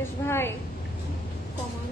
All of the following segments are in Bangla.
প্রদেশ ভাই কমান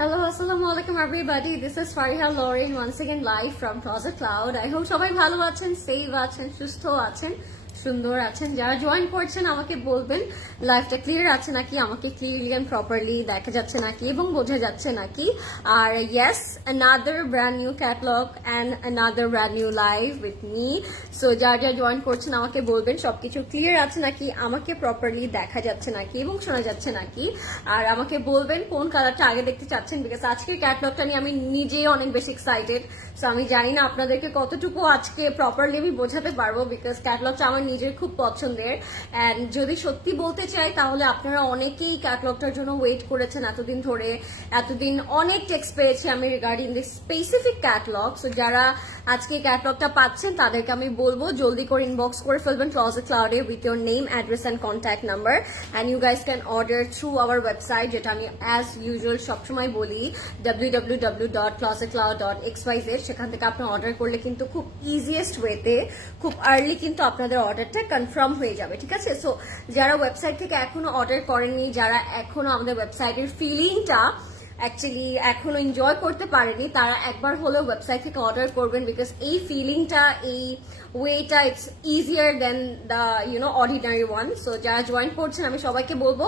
Hello, assalamu alaikum everybody. This is Fariha Lauren once again live from Closet Cloud. I hope সবাই ভালো আছেন, সেফ আছেন, সুস্থ আছেন, সুন্দর আছেন। যারা জয়েন করছেন আমাকে বলবেন লাইভটা ক্লিয়ার আছে নাকি, আমাকে ক্লিয়ারলি এন্ড প্রপারলি দেখা যাচ্ছে নাকি এবং বোঝা যাচ্ছে নাকি। আর yes, another brand new catalog and another brand new live with me. So যারা জয়েন করছেন আমাকে বলবেন সবকিছু ক্লিয়ার আছে নাকি, আমাকে প্রপারলি দেখা যাচ্ছে নাকি এবং শোনা যাচ্ছে নাকি। আর আমাকে বলবেন কোন কালারটা আগে দেখতে চাচ্ছেন, বিকজ আজকের ক্যাটালগটা নিয়ে আমি নিজেই অনেক বেশি এক্সাইটেড। সো আমি জানি না আপনাদেরকে কতটুকু আজকে প্রপারলি আমি বোঝাতে পারবো, বিকজ ক্যাটালগটা আমার নিজের খুব পছন্দের। এন্ড যদি সত্যি বলতে চাই তাহলে আপনারা অনেকেই ক্যাটালগটার জন্য ওয়েট করেছেন এতদিন ধরে, এতদিন অনেক টেক্সট পেয়েছি আমি regarding this specific catalogue. So যারা আজকে ক্যাটালগটা পাচ্ছেন তাদেরকে আমি বলবো জলদি করে ইনবক্স করে ফেলবেন ক্লজেট ক্লাউডে with your name, address and contact number, and you guys can order through our website, যেটা আমি অ্যাজ ইউজুয়াল সবসময় বলি www.closetcloud.xyz। সেখান থেকে আপনি অর্ডার করলে কিন্তু খুব ইজিয়েস্ট ওয়েতে খুব আর্লি কিন্তু আপনাদের অর্ডারটা কনফার্ম হয়ে যাবে, ঠিক আছে। সো যারা ওয়েবসাইট থেকে এখনো অর্ডার করেননি, যারা এখনো আমাদের ওয়েবসাইটের ফিলিংটা অ্যাকচুয়ালি এখনো এনজয় করতে পারেনি, তারা একবার হলেও ওয়েবসাইট থেকে অর্ডার করবেন, বিকজ এই ফিলিংটা, এই ওয়েটা it's easier than the ordinary one. So যারা জয়েন করছেন আমি সবাইকে বলবো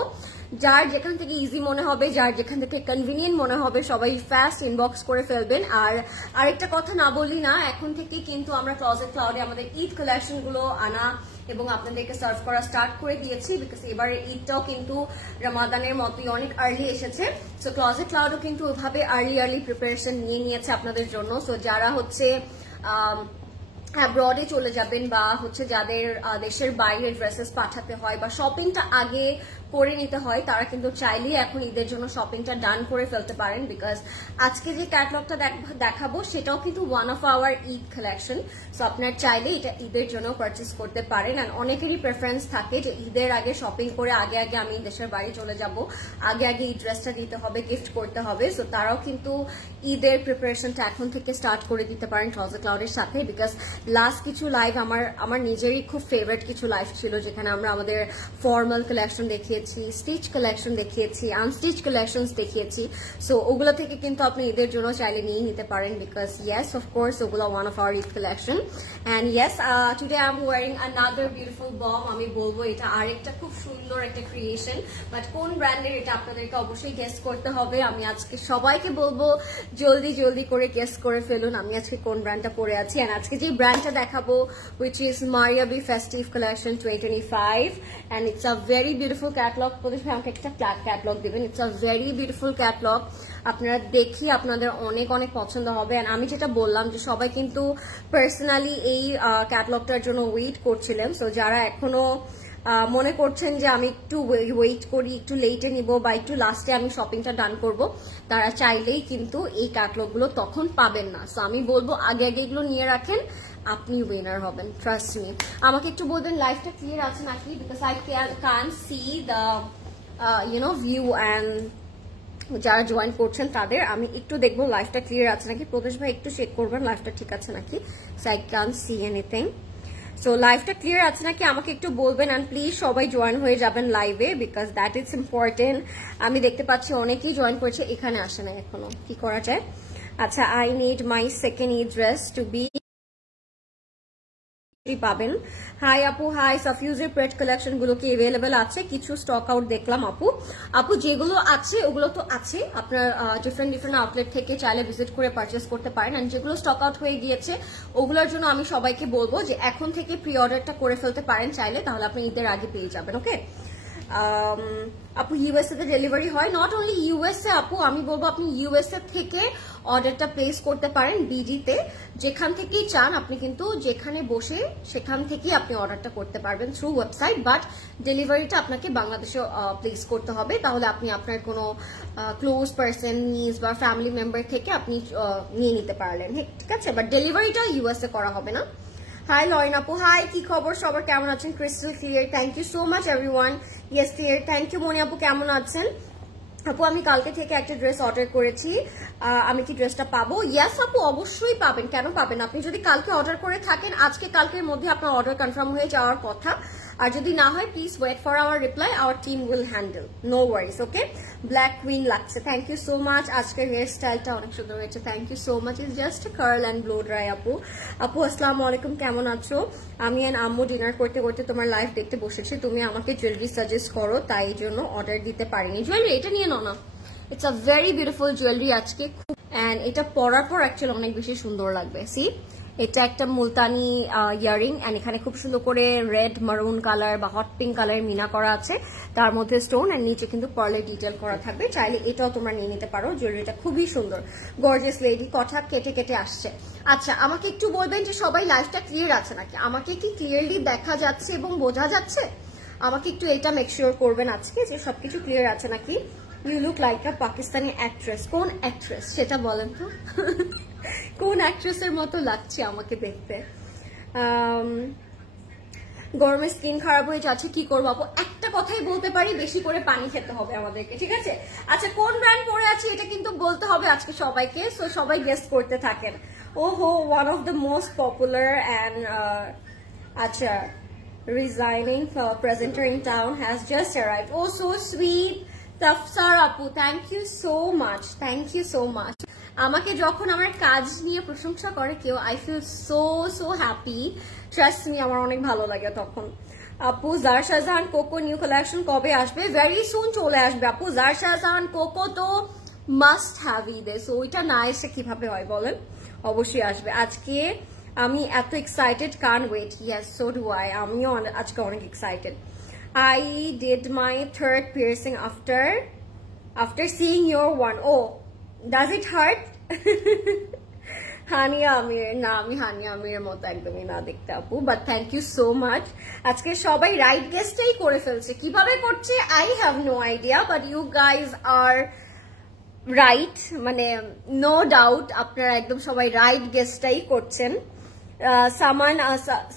যার যেখান থেকে ইজি মনে হবে, যার যেখান থেকে কনভিনিয়েন্ট মনে হবে, সবাই ফাস্ট ইনবক্স করে ফেলবেন। আর আরেকটা কথা না বললি না, এখন থেকে কিন্তু আমরা ক্লজেট ক্লাউডে আমাদের ঈদ কালেকশন গুলো আনা এবং আপনাদেরকে সার্ভ করা স্টার্ট করে দিয়েছি, বিকজ এবারে ঈদটাও কিন্তু রমাদানের মতোই অনেক আর্লি এসেছে। সো ক্লজেট ক্লাউডও কিন্তু ওইভাবে আর্লি প্রিপারেশন নিয়ে নিয়েছে আপনাদের জন্য। সো যারা হচ্ছে অ্যাব্রডে চলে যাবেন বা হচ্ছে যাদের দেশের বাইরে ড্রেসেস পাঠাতে হয় বা শপিংটা আগে করে নিতে হয়, তারা কিন্তু চাইলেই এখন ঈদের জন্য শপিংটা ডান করে ফেলতে পারেন, বিকজ আজকে যে ক্যাটালগটা দেখাবো সেটাও কিন্তু one of our Eid collection. So আপনার চাইলে এটা ঈদের জন্য পারচেস করতে পারেন। অ্যান্ড অনেকেরই প্রেফারেন্স থাকে যে ঈদের আগে শপিং করে আগে আগে আমি দেশের বাড়ি চলে যাব, আগে আগে এই ড্রেসটা দিতে হবে, গিফট করতে হবে। সো তারাও কিন্তু ঈদের প্রিপারেশনটা এখন থেকে স্টার্ট করে দিতে পারেন ক্লজেট ক্লাউডের সাথে, বিকজ লাস্ট কিছু লাইভ আমার নিজেরই খুব ফেভারিট কিছু লাইভ ছিল, যেখানে আমরা আমাদের ফর্মাল কালেকশন দেখিয়েছি, স্টিচ কালেকশন দেখিয়েছি, আনস্টিচ কালেকশনস দেখিয়েছি। সো ওগুলো থেকে কিন্তু আপনি ঈদের জন্য চাইলে নিয়ে নিতে পারেন, বিকজ ইয়েস অফকোর্স ওগুলো one of our Eid collection. And yes, today I am wearing another beautiful bomb. আমি বলবো এটা আরেকটা খুব সুন্দর একটা ক্রিয়েশন, বাট কোন ব্র্যান্ডের এটা আপনাদেরকে অবশ্যই গেস করতে হবে। আমি আজকে সবাইকে বলবো জলদি জলদি করে গেস করে ফেলুন আমি আজকে কোন ব্র্যান্ডটা পরে আছি। অ্যান্ড আজকে যে ব্র্যান্ডটা দেখাবো which is Maria B Festive Collection 2025, and it's a very beautiful catalog. প্রদেশ ভাই আমাকে একটা ক্যাটালগ দিবেন। It's a very beautiful catalogue, আপনারা দেখি আপনাদের অনেক অনেক পছন্দ হবে। অ্যান্ড আমি যেটা বললাম যে সবাই কিন্তু পার্সোনালি এই ক্যাটালগটার জন্য ওয়েট করছিলেন। সো যারা এখনো মনে করছেন যে আমি একটু ওয়েট করি, একটু লেটে নিব বা একটু লাস্টে আমি শপিংটা ডান করব, তারা চাইলেই কিন্তু এই ক্যাটালগুলো তখন পাবেন না। সো আমি বলবো আগে আগে এগুলো নিয়ে রাখেন, আপনি উইনার হবেন, ট্রাস্ট মি। আমাকে একটু বলবেন লাইভটা ক্লিয়ার আছে নাকি, because I can see the view. And যারা জয়েন করছেন তাদের আমি একটু দেখবো লাইভটা ক্লিয়ার আছে নাকি। প্রদেশ ভাই একটু চেক করবেন লাইভটা ঠিক আছে নাকি, so I can see anything. So লাইভটা ক্লিয়ার আছে নাকি আমাকে একটু বলবেন, অ্যান্ড প্লিজ সবাই জয়েন হয়ে যাবেন লাইভে, বিকজ দ্যাট ইজ ইম্পর্টেন্ট। আমি দেখতে পাচ্ছি অনেকেই জয়েন করছে, এখানে আসে না এখনো, কি করা যায়। আচ্ছা, I need my second Eid dress to be পাবেন। হাই আপু, হাই। সাফিউজের প্রেড কালেকশন গুলো কি अवेलेबल আছে? কিছু স্টক আউট দেখলাম আপু। আপু যেগুলো আছে ওগুলো তো আছে, আপনার ডিফারেন্ট আউটলেট থেকে চাইলে ভিজিট করে পারচেস করতে পারেন। এন্ড যেগুলো স্টক আউট হয়ে গিয়েছে ওগুলোর জন্য আমি সবাইকে বলবো যে এখন থেকে প্রি অর্ডারটা করে ফেলতে পারেন চাইলে, তাহলে আপনি ঈদের আগে পেয়ে যাবেন। ওকে আপু, ইউএসএ তে ডেলিভারি হয়? নট অনলি ইউএসএ আপু, আমি বলবো আপনি ইউএসএ থেকে অর্ডারটা প্লেস করতে পারেন বিডিতে, যেখান থেকেই চান আপনি কিন্তু যেখানে বসে সেখান থেকেই আপনি অর্ডারটা করতে পারবেন থ্রু ওয়েবসাইট, বাট ডেলিভারিটা আপনাকে বাংলাদেশে প্লেস করতে হবে। তাহলে আপনি আপনার কোনো ক্লোজ পার্সন, নিজ বা ফ্যামিলি মেম্বার থেকে আপনি নিয়ে নিতে পারলেন, ঠিক আছে, বাট ডেলিভারিটা ইউএসএ করা হবে না। হাই লয়ন আপু, হাই, কি খবর সবার, কেমন আছেন? Crystal clear, thank you so much everyone. Yes clear, thank you. Moni আপু কেমন আছেন? আপু আমি কালকে থেকে একটা ড্রেস অর্ডার করেছি, আমি কি ড্রেসটা পাবো? ইয়েস আপু, অবশ্যই পাবেন, কেন পাবেন? আপনি যদি কালকে অর্ডার করে থাকেন আজকে কালকের মধ্যে আপনার অর্ডার কনফার্ম হয়ে যাওয়ার কথা, আর যদি না হয় please wait for our reply, our team will handle, no worries. Okay, black queen লাগছে, থ্যাংক ইউ সো মাচ। আজকের হেয়ার স্টাইলটা অনেক সুন্দর হয়েছে, thank you so much. Is just curl and blow dry. আপু আসসালামু আলাইকুম, কেমন আছো? আমি এন্ড আম্মু ডিনার করতে করতে তোমার লাইভ দেখতে বসেছি, তুমি আমাকে জুয়েলারি সাজেস্ট করো, তাই জন্য অর্ডার দিতে পারিনি। জুয়েলারি এটা নিয়ে নাও না, it's a very beautiful jewellery আজকে, অ্যান্ড এটা পরার পর অ্যাকচুয়ালি অনেক বেশি সুন্দর লাগবে। সি, এটা একটা মুলতানি ইয়ারিং, অ্যান্ড এখানে খুব সুন্দর করে রেড, মারুন কালার বা হট পিঙ্ক কালার মিনা করা আছে, তার মধ্যে স্টোন, অ্যান্ড নিচে কিন্তু পার্লের ডিটেল করা থাকবে। চাইলে এটাও তোমরা নিয়ে নিতে পারো, জুয়েলারিটা খুবই সুন্দর, গর্জিয়াস লেডি। কথা কেটে কেটে আসছে। আচ্ছা, আমাকে একটু বলবেন যে সবাই লাইভটা ক্লিয়ার আছে নাকি? আমাকে কি ক্লিয়ারলি দেখা যাচ্ছে এবং বোঝা যাচ্ছে? আমাকে একটু এটা মেক শিওর করবেন আজকে যে সবকিছু ক্লিয়ার আছে নাকি। You look like a Pakistani actress. কোন অ্যাক্ট্রেস সেটা বলেন তো? কোন অ্যাক্ট্রেসের মতো লাগছে আমাকে দেখতে? গরমে স্কিন খারাপ হয়ে যাচ্ছে, কি করবো আপু? একটা কথাই বলতে পারি, বেশি করে পানি খেতে হবে আমাদেরকে, ঠিক আছে? আচ্ছা, কোন ব্র্যান্ড পরে আছি এটা কিন্তু বলতে হবে আজকে সবাইকে, সো সবাই গেস করতে থাকেন। ওহো, one of the most popular and আচ্ছা resigning presenter in town has just arrived. Oh, so sweet. Tafsar আপু, thank you so much, thank you so much. আমাকে যখন আমার কাজ নিয়ে প্রশংসা করে কেউ, I feel so happy, trust me, আমার অনেক ভালো লাগে তখন। আপু Zara Shahjahan Coco new collection কবে আসবে? ভেরি সুন চলে আসবে আপু। জার শাহজাহান কোকো তো মাস্ট হ্যাভ ঈদে, সো ওইটা না এসে কিভাবে হয় বলেন? অবশ্যই আসবে। আজকে আমি এত excited, can't wait. Yes, so do I, আমিও আজকে অনেক excited. I did my third piercing after seeing your one. Oh, does it hurt? Hania Aamir না, আমি হানিয়া আমিরের মতো একদমই না দেখতে আপু, but thank you so much. আজকে সবাই রাইট গেসটাই করে ফেলছে, কিভাবে করছে I have no idea, but you guys are right, মানে নো ডাউট আপনারা একদম সবাই রাইট গেসটাই করছেন।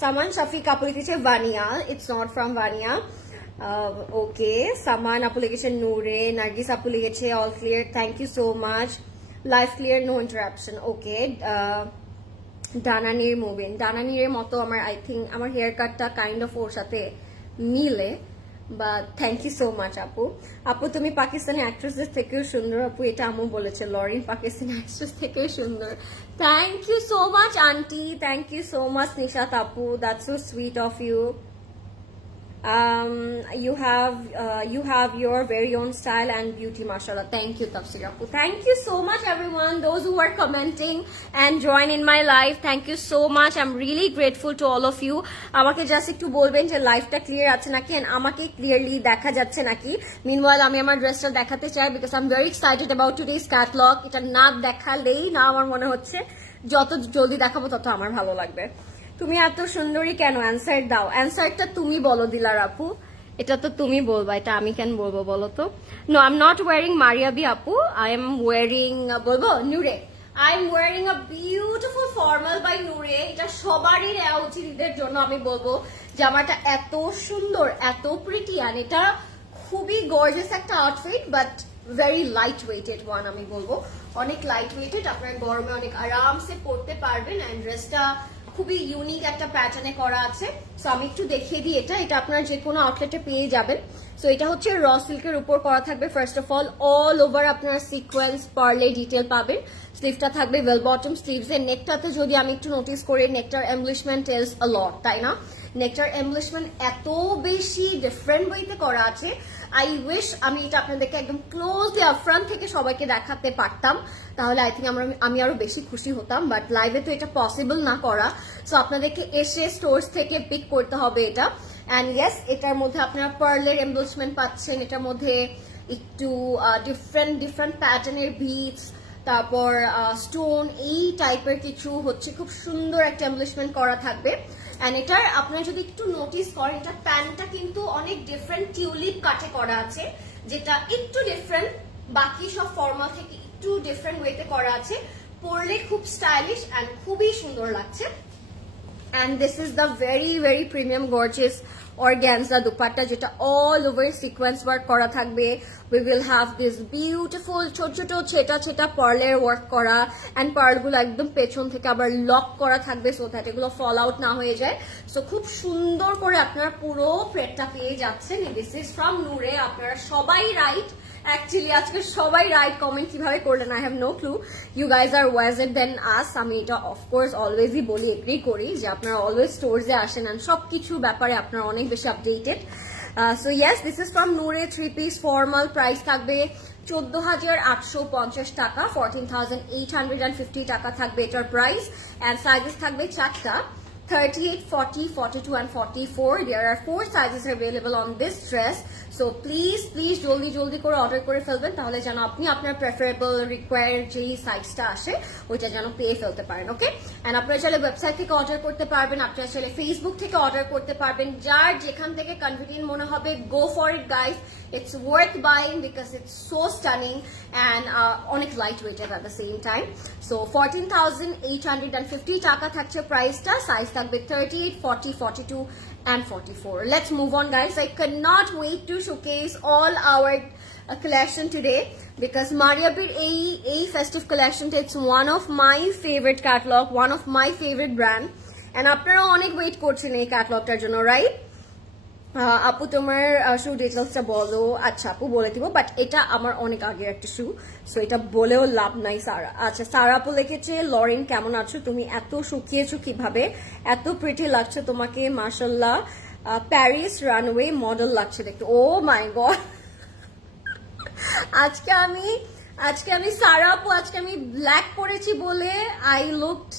সামান শাফিক আপু লিখেছে Vania, it's not from Vania. Okay, Saman আপু লিখেছে নূরে, নার্গিস আপু লিখেছে all clear, thank you so much. Life clear, no interruption. Okay, Dananeer মুভিন, ডানানির মতো আমার, আই থিঙ্ক আমার হেয়ার কাটটা কাইন্ড অফ ওর সাথে মিলে, but thank you so much আপু। আপু তুমি পাকিস্তানি অ্যাক্ট্রেসের থেকেও সুন্দর আপু, এটা আমু বলেছে, লরিন পাকিস্তানি অ্যাক্ট্রেস থেকেও সুন্দর। Thank you so much aunty, thank you so much Nishat আপু, that's so sweet of you. You have your very own style and beauty, mashallah. Thank you Tafsir Apu, thank you so much everyone, those who are commenting and join in my live, thank you so much, I'm really grateful to all of you. আমাকে জাস্ট একটু বলবেন যে লাইভটা ক্লিয়ার আছে নাকি, এন্ড আমাকে ক্লিয়ারলি দেখা যাচ্ছে নাকি। মিনওয়াইল আমি আমার ড্রেসটা দেখাতে চাই, because I am very excited about today's catalogue. এটা না দেখালেই না, আমার মনে হচ্ছে যত জলদি দেখাবো তত আমার ভালো লাগবে। তুমি এত সুন্দরী কেন? অ্যান্সার দাও, অ্যান্সারটা তুমি বলো দিলার আপু, এটা তো তুমি বলবা, এটা আমি কেন বলবো বলো তো? No, I am not wearing Maria B আপু, আই এম ওয়ারিং, বলবো Noore, I am wearing a beautiful formal by Noore. এটা সবারই নেওয়া উচিত ঈদের জন্য। আমি বলবো জামাটা এত সুন্দর, এত প্রিটি, অ্যান্ড এটা খুবই গর্জিয়াস একটা outfit, but very light weighted one. আমি বলবো অনেক লাইট ওয়েটেড, আপনার গরমে অনেক আরামসে পরতে পারবেন, অ্যান্ড ড্রেসটা খুবই ইউনিক একটা প্যাটার্নে করা আছে। সো আমি একটু দেখিয়ে দিই, এটা আপনারা যে কোনো আউটলেটে পেয়ে যাবেন। সো এটা হচ্ছে র সিল্কের উপর করা থাকবে। ফার্স্ট অফ অল ওভার আপনারা সিকোয়েন্স পার্লে ডিটেল পাবেন। স্লিভটা থাকবে ওয়েল বটম স্লিভস এর। নেকটাতে যদি আমি একটু নোটিস করি, নেকটার এমব্লিশমেন্ট টেলস আ লট, তাই না? নেকটার এমব্লিশমেন্ট এত বেশি ডিফারেন্ট ওয়েতে করা আছে। আই উইশ আমি এটা আপনাদেরকে একদম ক্লোজলি আপফ্রন্ট থেকে সবাইকে দেখাতে পারতাম, তাহলে আই থিঙ্ক আমি আরো বেশি খুশি হতাম, বাট লাইভে তো এটা পসিবল না করা। সো আপনাদেরকে এসে স্টোর্স থেকে পিক করতে হবে এটা। অ্যান্ড ইয়েস, এটার মধ্যে আপনারা পার্লের এমব্লিশমেন্ট পাচ্ছেন, এটার মধ্যে একটু ডিফারেন্ট প্যাটার্নের বিটস, তারপর স্টোন, এই টাইপের কিছু হচ্ছে খুব সুন্দর একটা এমব্লিশমেন্ট করা থাকবে। এন্ড এটার আপনারা যদি একটু নোটিস করেন, এটা প্যান্টটা কিন্তু অনেক ডিফারেন্ট টিউলিপ কাটে করা আছে, যেটা একটু ডিফারেন্ট, বাকি সব ফর্মাল থেকে একটু ডিফারেন্ট ওয়েতে করা আছে। পরলে খুব স্টাইলিশ এন্ড খুবই সুন্দর লাগছে। And this is the very premium gorgeous organza dupatta, jeta all over sequence work kora thakbe. We will have this beautiful choto cheta pearler work kora, and pearl gulo ekdom pechon theke abar lock kora thakbe, so that egulo fall out na hoye jay. So khub sundor kore apnara puro preta peye jacchen. This is from Noor-e. Apnara shobai right, actually আজকে সবাই রাইট কমেন্ট কিভাবে করলেন, I have no clue. You guys are wiser than us. আমি এটা অফকোর্স অলওয়েজই বলি, এগ্রি করি যে আপনারা অলওয়েজ স্টোরসে আসেন এন্ড সবকিছু ব্যাপারে আপনারা অনেক বেশি updated. So yes, this is from Noor-e। 3 piece formal price থাকবে 14,850 টাকা, 14,850 টাকা থাকবে এটার প্রাইস। এন্ড সাইজেস থাকবে 4টা, 38, 40, 42 and 44. There are 4 sizes available on this dress. So please জলদি করে অর্ডার করে ফেলবেন, তাহলে যেন আপনি আপনার প্রেফারেবল রিকোয়ার্ড যে সাইজটা আসে ওইটা যেন পেয়ে ফেলতে পারেন। ওকে, এন্ড আপনারা চাইলে ওয়েবসাইট থেকে অর্ডার করতে পারবেন, আপনারা চাইলে ফেসবুক থেকে অর্ডার করতে পারবেন, যার যেখান থেকে কনভিনিয়েন্ট মনে হবে। Go for it guys, it's worth buying because it's so stunning and অনেক light weighted at the same time. So 14,850 টাকা থাকছে প্রাইসটা। সাইজ থাকবে 38, 40, 42 and 44. Let's move on guys. I cannot wait to showcase all our collection today because Maria Bir a festive collection, it's one of my favorite catalog, one of my favorite brand, and আপনারা অনেক ওয়েট করছেন এই ক্যাটালগটার জন্য, রাইট? আপু তোমার শু ডিটেলসটা বলো। আচ্ছা আপু বলে দিব, বাট এটা আমার অনেক আগের একটা শু, সো এটা বলেও লাভ নাই। সারা, আচ্ছা সারা আপু লিখেছে, লরেন কেমন আছো তুমি? এত শুকিয়েছো কিভাবে? এত প্রিটি লাগছে তোমাকে, মাশাআল্লাহ। প্যারিস রানওয়ে মডেল লাগছে দেখতে। ও মাই গড, আজকে আমি সারা আপু, আজকে আমি ব্ল্যাক পরেছি বলে আই লুকড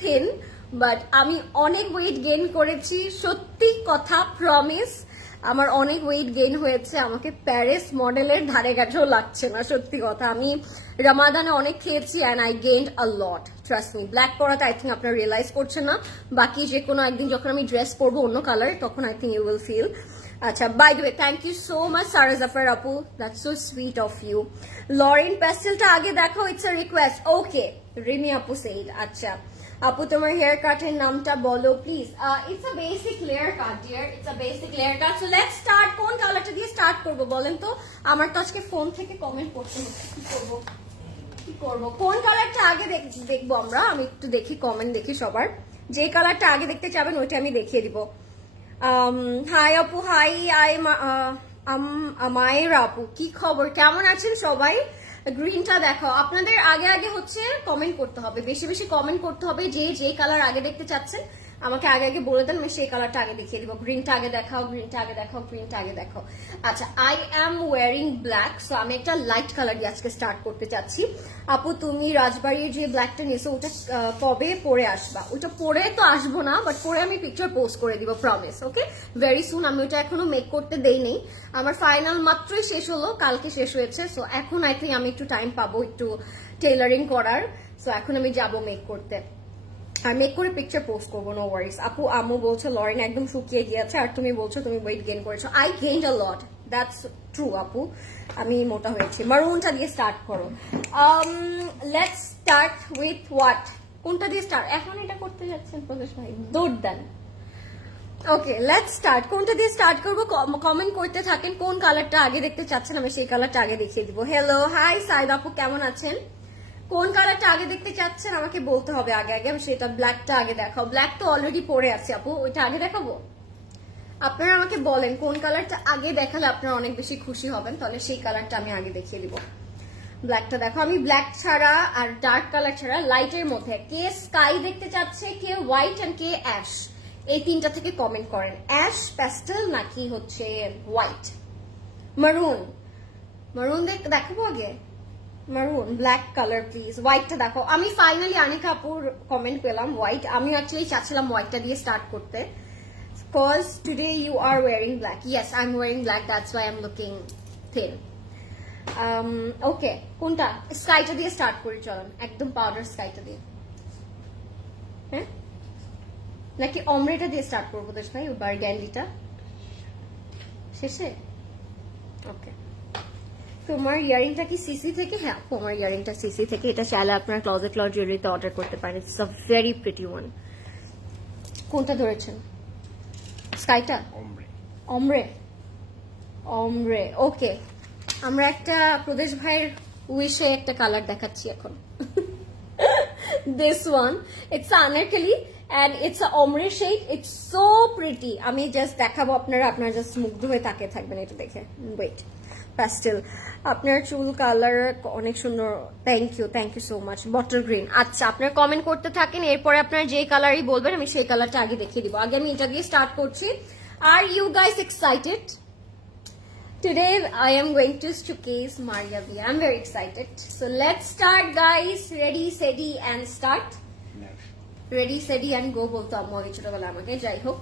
থিন, বাট আমি অনেক ওয়েট গেইন করেছি, সত্যি কথা, প্রমিস। আমার অনেক ওয়েট গেইন হয়েছে, আমাকে প্যারিস মডেলের ধারে কাছেও লাগছে না, সত্যি কথা। আমি রমাদানে অনেক খেয়েছি and I gained a lot, trust me. Black পরাতে আই থিঙ্ক আপনারা রিয়েলাইজ করছেন না, বাকি যে কোনো একদিন যখন আমি ড্রেস পরবো অন্য কালার, তখন I think you will feel. আচ্ছা, by the way, thank you so much Sara Jafar আপু, that's so sweet of you. Lauren প্যাস্টেলটা আগে দেখাও, it's a request. Okay, Rimi আপু সেইড। আচ্ছা আপু তোমার হেয়ার কাটের নামটা বলো please. It's a basic layer cut dear, it's a basic layer cut. So let's start. কোন কালারটা দিয়ে স্টার্ট করবো বলেন তো? আমার তো আজকে ফোন থেকে কমেন্ট করতে হচ্ছে, কি করবো কোন কালারটা আগে দেখবো আমরা? আমি একটু দেখি, কমেন্ট দেখি সবার, যে কালারটা আগে দেখতে চাবেন ওইটা আমি দেখিয়ে দিব। হাই আপু, হাই মায়েরা আপু, কি খবর, কেমন আছেন সবাই? গ্রিনটা দেখাও। আপনাদের আগে হচ্ছে কমেন্ট করতে হবে, বেশি কমেন্ট করতে হবে, যে কালার আগে দেখতে চাচ্ছেন আমাকে আগে বলে দেন, আমি সেই কালারটা আগে দেখিয়ে দিব। গ্রিনটা আগে দেখাও, গ্রিনটা আগে দেখাও, গ্রিনটা আগে দেখাও। আচ্ছা, I am wiring black, so আমি একটা লাইট কালার দিয়ে আজকে স্টার্ট করতে চাচ্ছি। আপু তুমি রাজবাড়ির যে ব্ল্যাকটা নিয়েছো ওটা কবে পরে আসবা? ওটা পরে তো আসবো না, বাট পরে আমি পিকচার পোস্ট করে দিব, প্রমিস। ওকে, ভেরি সুন। আমি ওটা এখনো মেক করতে দেই নেই, আমার ফাইনাল মাত্রই শেষ হলো, কালকে শেষ হয়েছে। সো এখন আই থিঙ্ক আমি একটু টাইম পাবো একটু টেইলারিং করার, সো এখন আমি যাবো মেক করতে, আর মেক করে পিকচার পোস্ট করবো, নো ওয়ারিস। আপু আম্মু বলছে লরেন একদম শুকিয়ে গিয়েছে, আর তুমি বলছো তুমি ওয়েট গেইন করেছো। I gained a lot, that's true আপু, আমি মোটা হয়েছি। মারুনটা দিয়ে স্টার্ট করো। Let's start with what? কোনটা দিয়ে স্টার্ট? এখন এটা করতে যাচ্ছেন প্রদেশ ভাই, দৌড় দেন। ওকে, লেটস স্টার্ট। কোনটা দিয়ে স্টার্ট করবো কমেন্ট করতে থাকেন, কোন কালারটা আগে দেখতে চাচ্ছেন আমি সেই কালারটা আগে দেখিয়ে দিব। হ্যালো, হাই সাইদ আপু, কেমন আছেন? কোন কালারটা আগে দেখতে চাচ্ছেন আমাকে বলতে হবে আগে আগে, সেটা ব্ল্যাকটা আগে দেখাও। ব্ল্যাক তো অলরেডি পরে আছে আপু, ওইটা আগে দেখাবো? আপনারা আমাকে বলেন কোন কালারটা আগে দেখালে আপনারা অনেক বেশি খুশি হবেন, তাহলে সেই কালারটা আমি আগে দেখিয়ে দিব। ব্ল্যাকটা দেখো, আমি ব্ল্যাক ছাড়া আর ডার্ক কালার ছাড়া লাইটের মধ্যে কে স্কাই দেখতে চাচ্ছে, কে হোয়াইট এন্ড কে অ্যাশ, এই তিনটা থেকে কমেন্ট করেন। অ্যাশ, প্যাস্টেল নাকি হচ্ছে হোয়াইট? মারুন, মারুন দেখাবো আগে? মারুন, ব্ল্যাক কালার প্লিজ। হোয়াইটটা দেখো। আমি ফাইনালি আনিকা আপুর কমেন্ট পেলাম হোয়াইট। আমি অ্যাকচুয়ালি চাচ্ছিলাম হোয়াইটটা দিয়ে স্টার্ট করতে, cause today you are wearing black. Yes, I'm wearing black, that's why I'm looking thin. Okay, কোনটা? স্কাইটা দিয়ে স্টার্ট করি চলুন, একদম পাউডার স্কাইটা দিয়ে। হ্যাঁ, নাকি অমরেটা দিয়ে স্টার্ট করবো দেশ ভাই, বার্গ্যান্ডিটা শেষে? ওকে, তোমার ইয়ারিংটা কি সিসি থেকে? হ্যাঁ, তোমার ইয়ারিংটা সিসি থেকে। এটা চাইলে আপনার ক্লজেট লজ জুয়েলারিতে অর্ডার করতে পারেন। It's a very pretty one. কোনটা ধরেছেন? স্কাইটা? অমরে, অমরে। ওকে, আমরা একটা প্রদেশ ভাইয়ের উইশে একটা কালার দেখাচ্ছি এখন। This one, it's Anarkali and it's a ombre shade. It's so pretty. আমি জাস্ট দেখাবো আপনারা জাস্ট মুগ্ধ হয়ে তাকিয়ে থাকবেন এটা দেখে। ওয়েট, প্যাস্টেল, আপনার চুল কালার অনেক সুন্দর। Thank you so much. Bottle green. আচ্ছা, আপনারা কমেন্ট করতে থাকেন, এরপরে আপনারা যে কালারই বলবেন আমি সেই কালারটা আগে দেখিয়ে দিব। আগে আমি এটা দিয়ে স্টার্ট করছি। Are you guys excited? Today I am going to showcase Maria B. I'm very excited. So let's start guys. Ready, steady and start. Ready সেডি and go বলতো আম্মু আগে ছোটবেলা আমাকে। যাই হোক,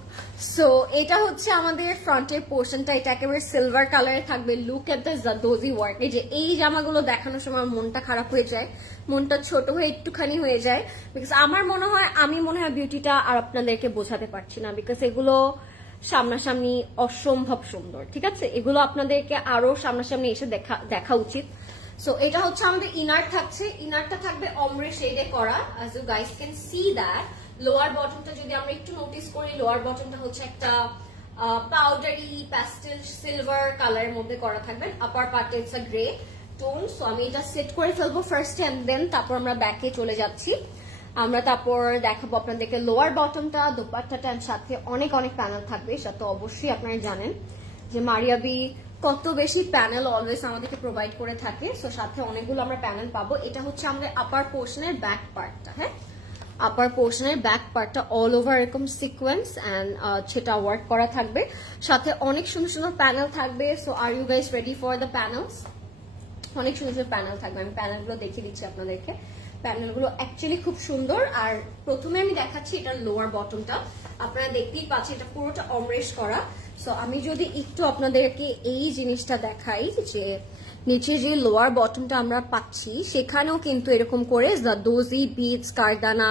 সো এটা হচ্ছে আমাদের ফ্রন্টের পোর্শনটা। এটা একেবারে সিলভার কালারে থাকবে। Look at the zardozi work. এই যে এই জামাগুলো দেখানোর সময় মনটা খারাপ হয়ে যায়, মনটা ছোট হয়ে একটুখানি হয়ে যায়, বিকজ আমার মনে হয় বিউটিটা আর আপনাদেরকে বোঝাতে পারছি না, বিকজ এগুলো সামনাসামনি অসম্ভব সুন্দর। ঠিক আছে, এগুলো আপনাদেরকে আরো সামনাসামনি এসে দেখা উচিত। সো এটা হচ্ছে আমাদের ইনার থাকছে। ইনারটা থাকবে অমরে শেডে করা, as you guys can see that. Lower বটমটা যদি আমরা একটু নোটিস করি, লোয়ার বটমটা হচ্ছে একটা পাউডারি প্যাস্টেল সিলভার কালারের মধ্যে করা থাকবে। আপার পার্টে it's a grey tone. So আমি এটা সেট করে ফেলবো ফার্স্ট এন্ড দেন তারপর আমরা ব্যাকে চলে যাচ্ছি। আমরা তারপর দেখাবো আপনাদেরকে লোয়ার বটমটা, দোপাট্টাটার সাথে অনেক অনেক প্যানেল থাকবে। সেটা তো অবশ্যই আপনারা জানেন যে মারিয়া বি কত বেশি প্যানেল অলওয়েজ আমাদেরকে প্রোভাইড করে থাকে। সো সাথে অনেকগুলো আমরা প্যানেল পাবো। এটা হচ্ছে আমাদের আপার পোর্শনের ব্যাক পার্টটা। হ্যাঁ, আপার পোর্শনের ব্যাক পার্টটা অল ওভার এরকম সিকোয়েন্স এন্ড সেটা ওয়ার্ক করা থাকবে। সাথে অনেক সুন্দর সুন্দর প্যানেল থাকবে। So are you guys ready for the panels? অনেক সুন্দর সুন্দর প্যানেল থাকবে। আমি প্যানেলগুলো দেখিয়ে দিচ্ছি আপনাদেরকে। প্যানেলগুলো অ্যাকচুয়ালি খুব সুন্দর। আর প্রথমে আমি দেখাচ্ছি এটার লোয়ার বটমটা। আপনারা দেখতেই পাচ্ছেন এটা পুরোটা অমরেশ করা। সো আমি যদি একটু আপনাদেরকে এই জিনিসটা দেখাই যে নিচে যে লোয়ার বটমটা আমরা পাচ্ছি সেখানেও কিন্তু এরকম করে জাদোজি বিটস, কারদানা,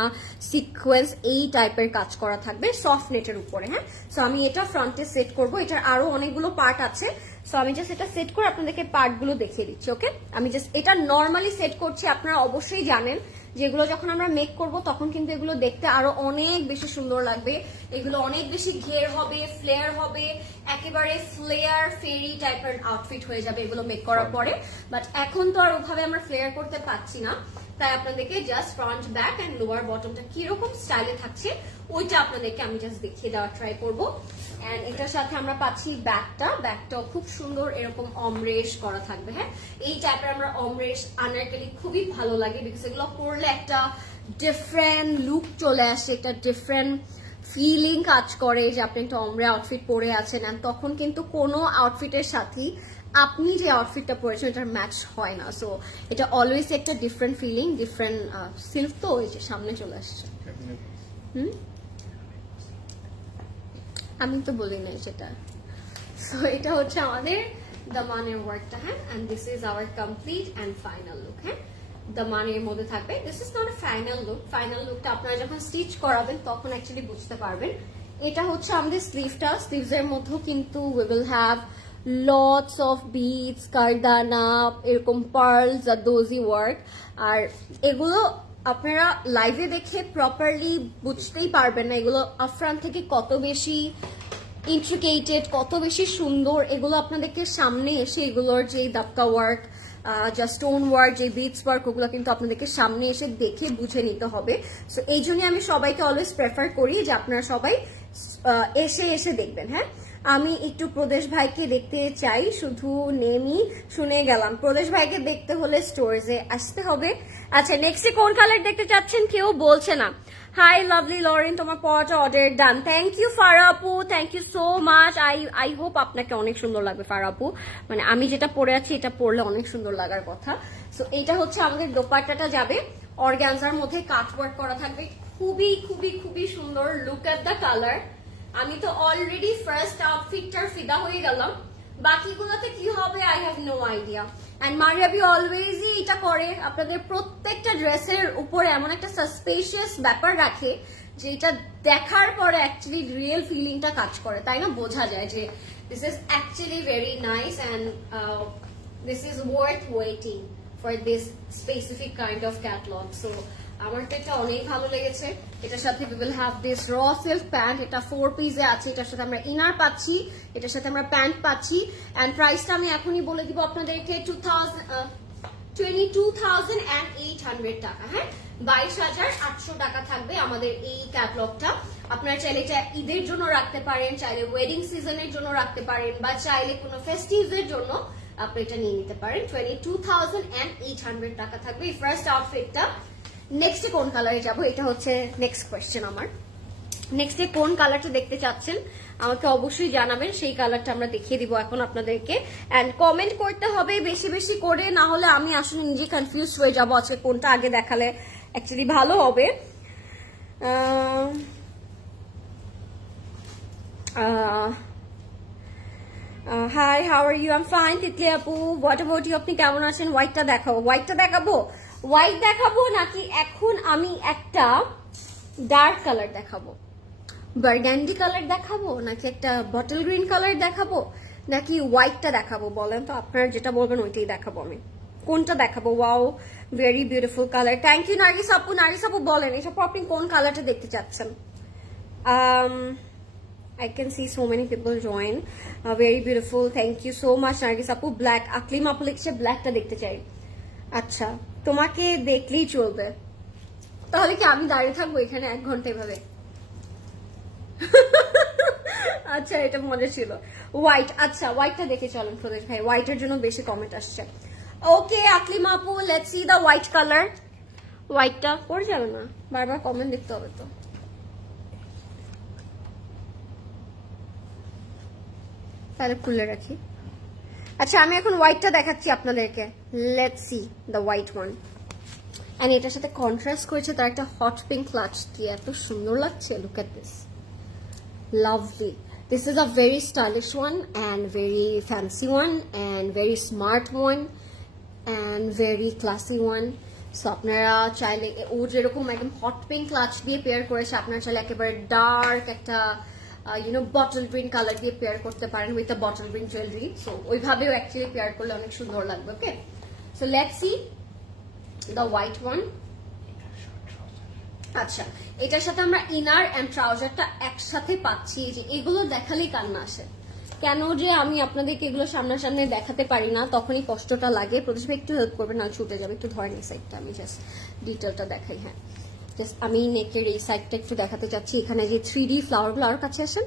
সিকোয়েন্স এই টাইপের কাজ করা থাকবে সফট নেটের উপরে। হ্যাঁ, সো আমি এটা ফ্রন্টে সেট করব। এটার আরো অনেকগুলো পার্ট আছে। সো আমি জাস্ট এটা সেট করে আপনাদেরকে পার্টগুলো দেখিয়ে দিচ্ছি। ওকে, আমি জাস্ট এটা নর্মালি সেট করছি। আপনারা অবশ্যই জানেন যেগুলো যখন আমরা মেক করব তখন কিন্তু এগুলো দেখতে আরো অনেক বেশি সুন্দর লাগবে। এগুলো অনেক বেশি ঘের হবে, ফ্লেয়ার হবে, একেবারে ফ্লেয়ার ফেরি টাইপের আউটফিট হয়ে যাবে এগুলো মেক করার পরে। বাট এখন তো আর ওভাবে আমরা ফ্লেয়ার করতে পারছি না, তাই আপনাদেরকে just front back end lower বটমটা কিরকম স্টাইলে থাকছে ওইটা আপনাদেরকে আমি জাস্ট দেখিয়ে দেওয়ার ট্রাই করবো। এন্ড এটার সাথে আমরা পাচ্ছি ব্যাকটাও খুব সুন্দর এরকম অমরেশ করা থাকবে। হ্যাঁ, এই টাইপের আমরা অমরেশ আনারকলি খুবই ভালো লাগে, বিকজ এগুলো পরলে একটা ডিফারেন্ট লুক চলে আসে, একটা ডিফারেন্ট ফিলিং কাজ করে যে আপনি একটা অমরে আউটফিট পরে আছেন। আর তখন কিন্তু কোনো আউটফিটের সাথেই আপনি যে আউটফিটটা পরেছেন এটার ম্যাচ হয় না। সো এটা অলওয়েজ একটা ডিফারেন্ট ফিলিং, ডিফারেন্ট সিল্ক। তো এই যে সামনে চলে আসছে। আমি তো বলি নাই সেটা। সো এটা হচ্ছে আমাদের দামানের ওয়ার্কটা। হ্যাঁ, and this is our complete and final look. হ্যাঁ, দামানের মধ্যে থাকবে। This is not final look. Final লুকটা আপনারা যখন স্টিচ করাবেন তখন অ্যাকচুয়ালি বুঝতে পারবেন। এটা হচ্ছে আমাদের স্লিভটা। স্লিভস এর মধ্যেও কিন্তু we will have lots of bits, kardana, এরকম পার্ল, জাদোজি ওয়ার্ক। আর এগুলো আপনারা লাইভে দেখে প্রপারলি বুঝতেই পারবেন না এগুলো আফরান থেকে কত বেশি ইন্ট্রিকেটেড, কত বেশি সুন্দর। এগুলো আপনাদেরকে সামনে এসে এগুলোর যে দাপকা ওয়ার্ক যা স্টোন ওয়ার্ক, যে বিটস ওয়ার্ক, ওগুলো কিন্তু আপনাদেরকে সামনে এসে দেখে বুঝে নিতে হবে। সো এই জন্যই আমি সবাইকে অলওয়েজ প্রেফার করি যে আপনারা সবাই এসে দেখবেন। হ্যাঁ, আমি একটু প্রদেশ ভাইকে দেখতে চাই, শুধু নেমই শুনে গেলাম। প্রদেশ ভাইকে দেখতে হলে স্টোরসে আসতে হবে। আচ্ছা, নেক্সটে কোন কালার দেখতে চাচ্ছেন কেউ বলছে না। হাই লাভলি লরেন, তোমার পড়াটা order done. Thank you Farah আপু, thank you so much. I hope আপনাকে অনেক সুন্দর লাগবে ফারা আপু, মানে আমি যেটা পরে আছি এটা পরলে অনেক সুন্দর লাগার কথা। সো এইটা হচ্ছে আমাদের দোপাট্টাটা যাবে অর্গানজার মধ্যে, কাটওয়ার্ক করা থাকবে, খুবই খুবই খুবই সুন্দর। Look at the colour. আমি তো অলরেডি ফার্স্ট আউটফিটটার ফিদা হয়ে গেলাম, বাকিগুলোতে কি হবে I have no idea. And Maria B অলওয়েজই এটা করে, আপনাদের প্রত্যেকটা ড্রেসের উপরে এমন একটা সাসপেশিয়াস ব্যাপার রাখে যে এটা দেখার পরে অ্যাকচুয়ালি রিয়েল ফিলিংটা কাজ করে, তাই না? বোঝা যায় যে this is actually very nice and this is worth waiting for this specific kind of catalogue. So আমার তো এটা অনেক ভালো লেগেছে। এটার সাথে we will have this raw silk pant, এটা 4 পিসে আছে। এটার সাথে আমরা ইনার পাচ্ছি, এটার সাথে আমরা প্যান্ট পাচ্ছি। এন্ড প্রাইসটা আমি এখনই বলে দিব আপনাদেরকে, 22,800 টাকা। হ্যাঁ, 22,800 টাকা থাকবে আমাদের এই ক্যাটলগটা। আপনারা চাইলে এটা ঈদের জন্য রাখতে পারেন, চাইলে ওয়েডিং সিজনের জন্য রাখতে পারেন, বা চাইলে কোনো ফেস্টিভের জন্য আপনি এটা নিয়ে নিতে পারেন। 22,800 টাকা থাকবে এই ফার্স্ট আউটফিটটা। নেক্সটে কোন কালারে যাব, এটা হচ্ছে নেক্সট কোয়েশ্চেন আমার। নেক্সটে কোন কালারটা দেখতে চাচ্ছেন আমাকে অবশ্যই জানাবেন, সেই কালারটা আমরা দেখিয়ে দিব এখন আপনাদেরকে। এন্ড কমেন্ট করতে হবে বেশি বেশি করে, না হলে আমি আসলে নিজে কনফিউজ হয়ে যাবো আজকে কোনটা আগে দেখালে অ্যাকচুয়ালি ভালো হবে। Hi, how are you? I am fine Titli আপু, হোয়াট অ্যাবাউট ইউ? আপনি কেমন আছেন? হোয়াইটটা দেখাবো, হোয়াইটটা দেখাবো, হোয়াইট দেখাবো নাকি এখন আমি একটা ডার্ক কালার দেখাবো, বার্গান্ডি কালার দেখাবো, নাকি একটা বটল গ্রিন কালার দেখাবো, নাকি হোয়াইটটা দেখাবো? বলেন তো, আপনারা যেটা বলবেন ওইটাই দেখাবো। আমি কোনটা দেখাবো? Wow, very beautiful colour. Thank you Nargis আপু। নার্গিস আপু বলেন এসব আপনি কোন কালারটা দেখতে চাচ্ছেন? I can see so many people join. Very beautiful. Thank you so much Nargis আপু। ব্ল্যাক, আকলিম আপু লিখছে ব্ল্যাকটা দেখতে চাই। আচ্ছা, তোমাকে দেখলেই চলবে, তাহলে কি আমি দাঁড়িয়ে থাকবো এখানে 1 ঘন্টা এভাবে? আচ্ছা, এটা মজা ছিল। হোয়াইট, আচ্ছা হোয়াইটটা দেখে চলেন প্রদেশ ভাই, হোয়াইটের জন্য বেশি কমেন্ট আসছে। ওকে আকলিম আপু, let's see the white colour. হোয়াইটটা পড়ে যাবে না, বারবার কমেন্ট দেখতে হবে তো। তাহলে খুলে রাখি। আচ্ছা, আমি এখন হোয়াইটটা দেখাচ্ছি আপনাদেরকে। Let's see the white one. And এটার সাথে কন্ট্রাস্ট করেছে তার একটা হট পিঙ্ক ক্লাচ দিয়ে, এত সুন্দর লাগছে। Look at this, lovely. This is a very stylish one and very fancy one and very smart one and very classy one. So আপনারা চাইলে ও যেরকম একদম হট পিঙ্ক ক্লাচ দিয়ে পেয়ার করেছে, আপনারা চাইলে একেবারে ডার্ক একটা বটল গ্রিন কালার দিয়ে পেয়ার করতে পারেন with a bottle green jewellery. So ওইভাবেও অ্যাকচুয়ালি পেয়ার করলে অনেক সুন্দর লাগবে। Okay, so let's see the white one. আচ্ছা, এটার সাথে আমরা ইনার এন্ড ট্রাউজারটা একসাথে পাচ্ছি। যে এগুলো দেখালেই কান্না আসে, কেন যে আমি আপনাদেরকে এগুলো সামনাসামনি দেখাতে পারি না, তখনই কষ্টটা লাগে। প্রদেশ ভাই একটু হেল্প করবে, না ছুটে যাবে। একটু ধরেন এই সাইডটা, আমি জাস্ট ডিটেলটা দেখাই। হ্যাঁ, জাস্ট আমি নেকের এই সাইডটা একটু দেখাতে চাচ্ছি। এখানে যে 3D ফ্লাওয়ারগুলো, আর কাছে আসেন,